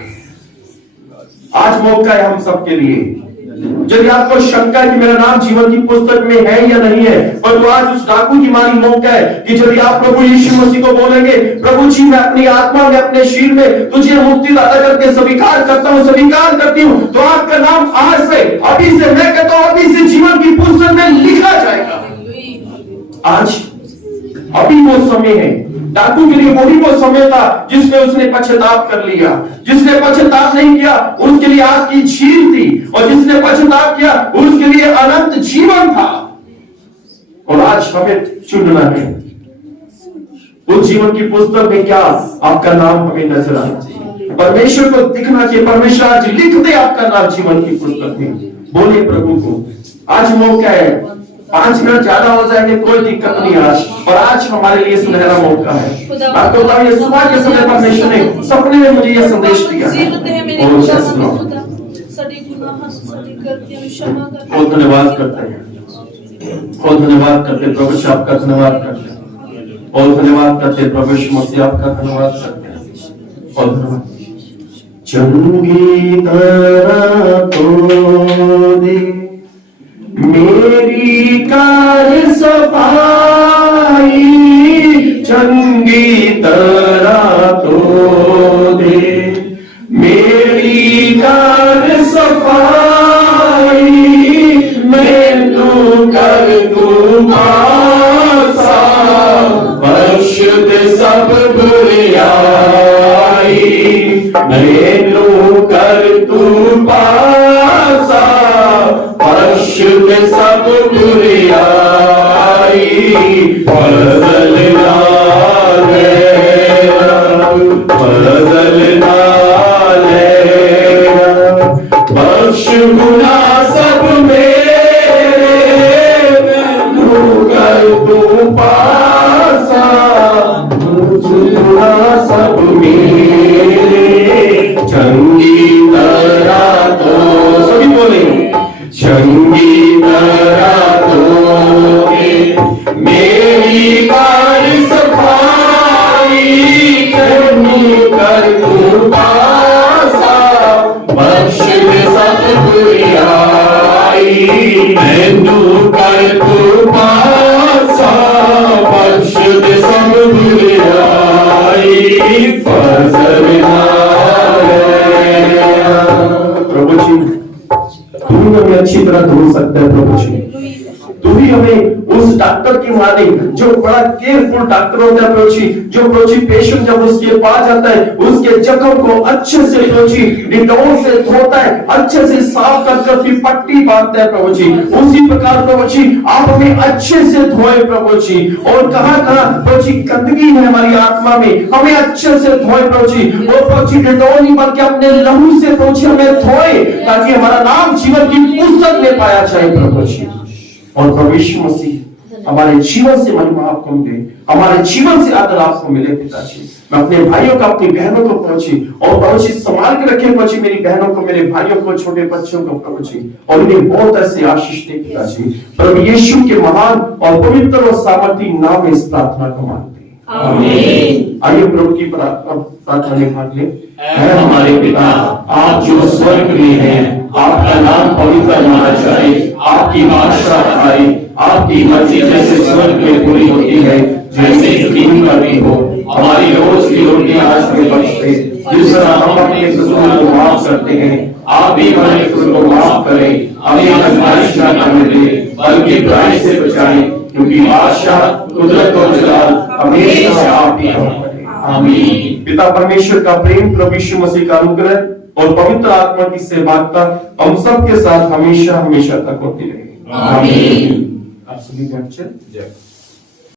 आज मौका है हम सबके लिए। यदि आपको शंका है कि मेरा नाम जीवन की पुस्तक में है या नहीं है, पर तो आज उस डाकू की मानी मौका है कि यदि आप प्रभु यीशु मसीह को बोलेंगे, प्रभु जी मैं अपनी आत्मा में, अपने शरीर में तुझे मुक्ति दाता करके स्वीकार करता हूँ, स्वीकार करती हूँ, तो आपका नाम आज से, अभी से, मैं कहता हूँ अभी से जीवन की पुस्तक में लिखा जाएगा। आज अभी वो समय है। डाकू के लिए वही वो समय था जिसमें उसने पश्चाताप कर लिया। जिसने पश्चाताप नहीं किया उसके लिए आग की झील थी, और जिसने पश्चाताप किया उसके लिए अनंत जीवन था। और आज हमें चुनना है उस जीवन की पुस्तक में क्या आपका नाम हमें नजर आए। परमेश्वर को दिखना चाहिए, परमेश्वर आज लिख दे आपका नाम जीवन की पुस्तक में। बोले प्रभु को आज मौका है। 5 मिनट ज्यादा हो जाएंगे कोई दिक्कत नहीं आज, और आज हमारे लिए सुनहरा मौका है। आपको बताऊं ये सुबह के समय परमेश्वर ने सपने में मुझे यह संदेश दिया है। बहुत धन्यवाद करते हैं, बहुत धन्यवाद करते प्रभु जी, आपका धन्यवाद करते हैं, बहुत धन्यवाद करते प्रभु यीशु मसीह, आपका धन्यवाद करते हैं, बहुत धन्यवाद। चंगी तरह तो दे मेरी कार सफाई, चंगी तरह तो दे मेरी कार सफाई, मैं तू कर दूंगा परिशुद्ध सब बुराई, मैं तू कर तू पासा परिशुद्ध सब बुराई, बदलना बदलना बख्श गुना सब मेरे, कर तू पासा गुना सब मेरे, चंगी तरह तो सभी बोले चंगी तरह तो मेरी कार सफाई, चंगी कर तू पासा बख्श सब बुराई, मैं तू कर तू पासा बख्श सब बुराई, फजल प्रभु जी तू ही हमें अच्छी तरह ढूंढ सकता है प्रभु जी। तू ही हमें उस डॉक्टर की माने जो बड़ा केयरफुल डॉक्टर होता है प्रभु जी, जो प्रभु जी पेशेंट जब उसके पास जाता है उसके जख्म को अच्छे से प्रभु जी डिटॉल से धोता है, अच्छे से साफ कर फिर पट्टी बांधता है प्रभु जी। उसी प्रकार प्रभु जी आप हमें अच्छे से धोए प्रभु जी, और कहां कहां प्रभु जी गंदगी है हमारी आत्मा में, हमें अच्छे से धोए प्रभु जी। और प्रभु जी डिटॉल नहीं बल्कि अपने लहू से प्रभु जी हमें धोए, ताकि हमारा नाम जीवन की पुस्तक में पाया जाए प्रभु जी। और प्रभु यीशु मसीह हमारे जीवन से महिमा आपको मिले, हमारे जीवन से आदर आपको मिले पिताजी। मैं अपने भाइयों को, अपनी बहनों को पहुंची संभाल के रखे पहुंची, मेरी बहनों को, मेरे भाइयों को, छोटे बच्चों को पहुंची और उन्हें बहुत ऐसे आशीष दे पिताजी। प्रभु यीशु के महान और पवित्र और सामर्थी नाम में इस प्रार्थना को मांगते हैं, आमीन। आइए प्रभु की प्रार्थना में भाग ले। है हमारे पिता, आप जो स्वर्ग में हैं, आपका नाम पवित्र माना जाए, आपकी बादशाह आए, आपकी मर्जी जैसे स्वर्ग में पूरी होती है जैसे जमीन पर भी हो। हमारी रोज की रोटी आज हमें बख्श दे, जिस तरह हम अपने कसूर को माफ करते हैं, आप भी हमारे कसूर को माफ करें। हमें आजमाइश न आने दें, बल्कि बुराई से बचाएं, क्योंकि बादशाह, कुदरत और जलाल हमेशा आप ही हैं। आमीन। पिता परमेश्वर का प्रेम, प्रभु यीशु मसीह का अनुग्रह और पवित्र आत्मा की सहभागिता हम सब के साथ हमेशा हमेशा तक होती रहे। आमीन। आप सभी को अच्छे जय।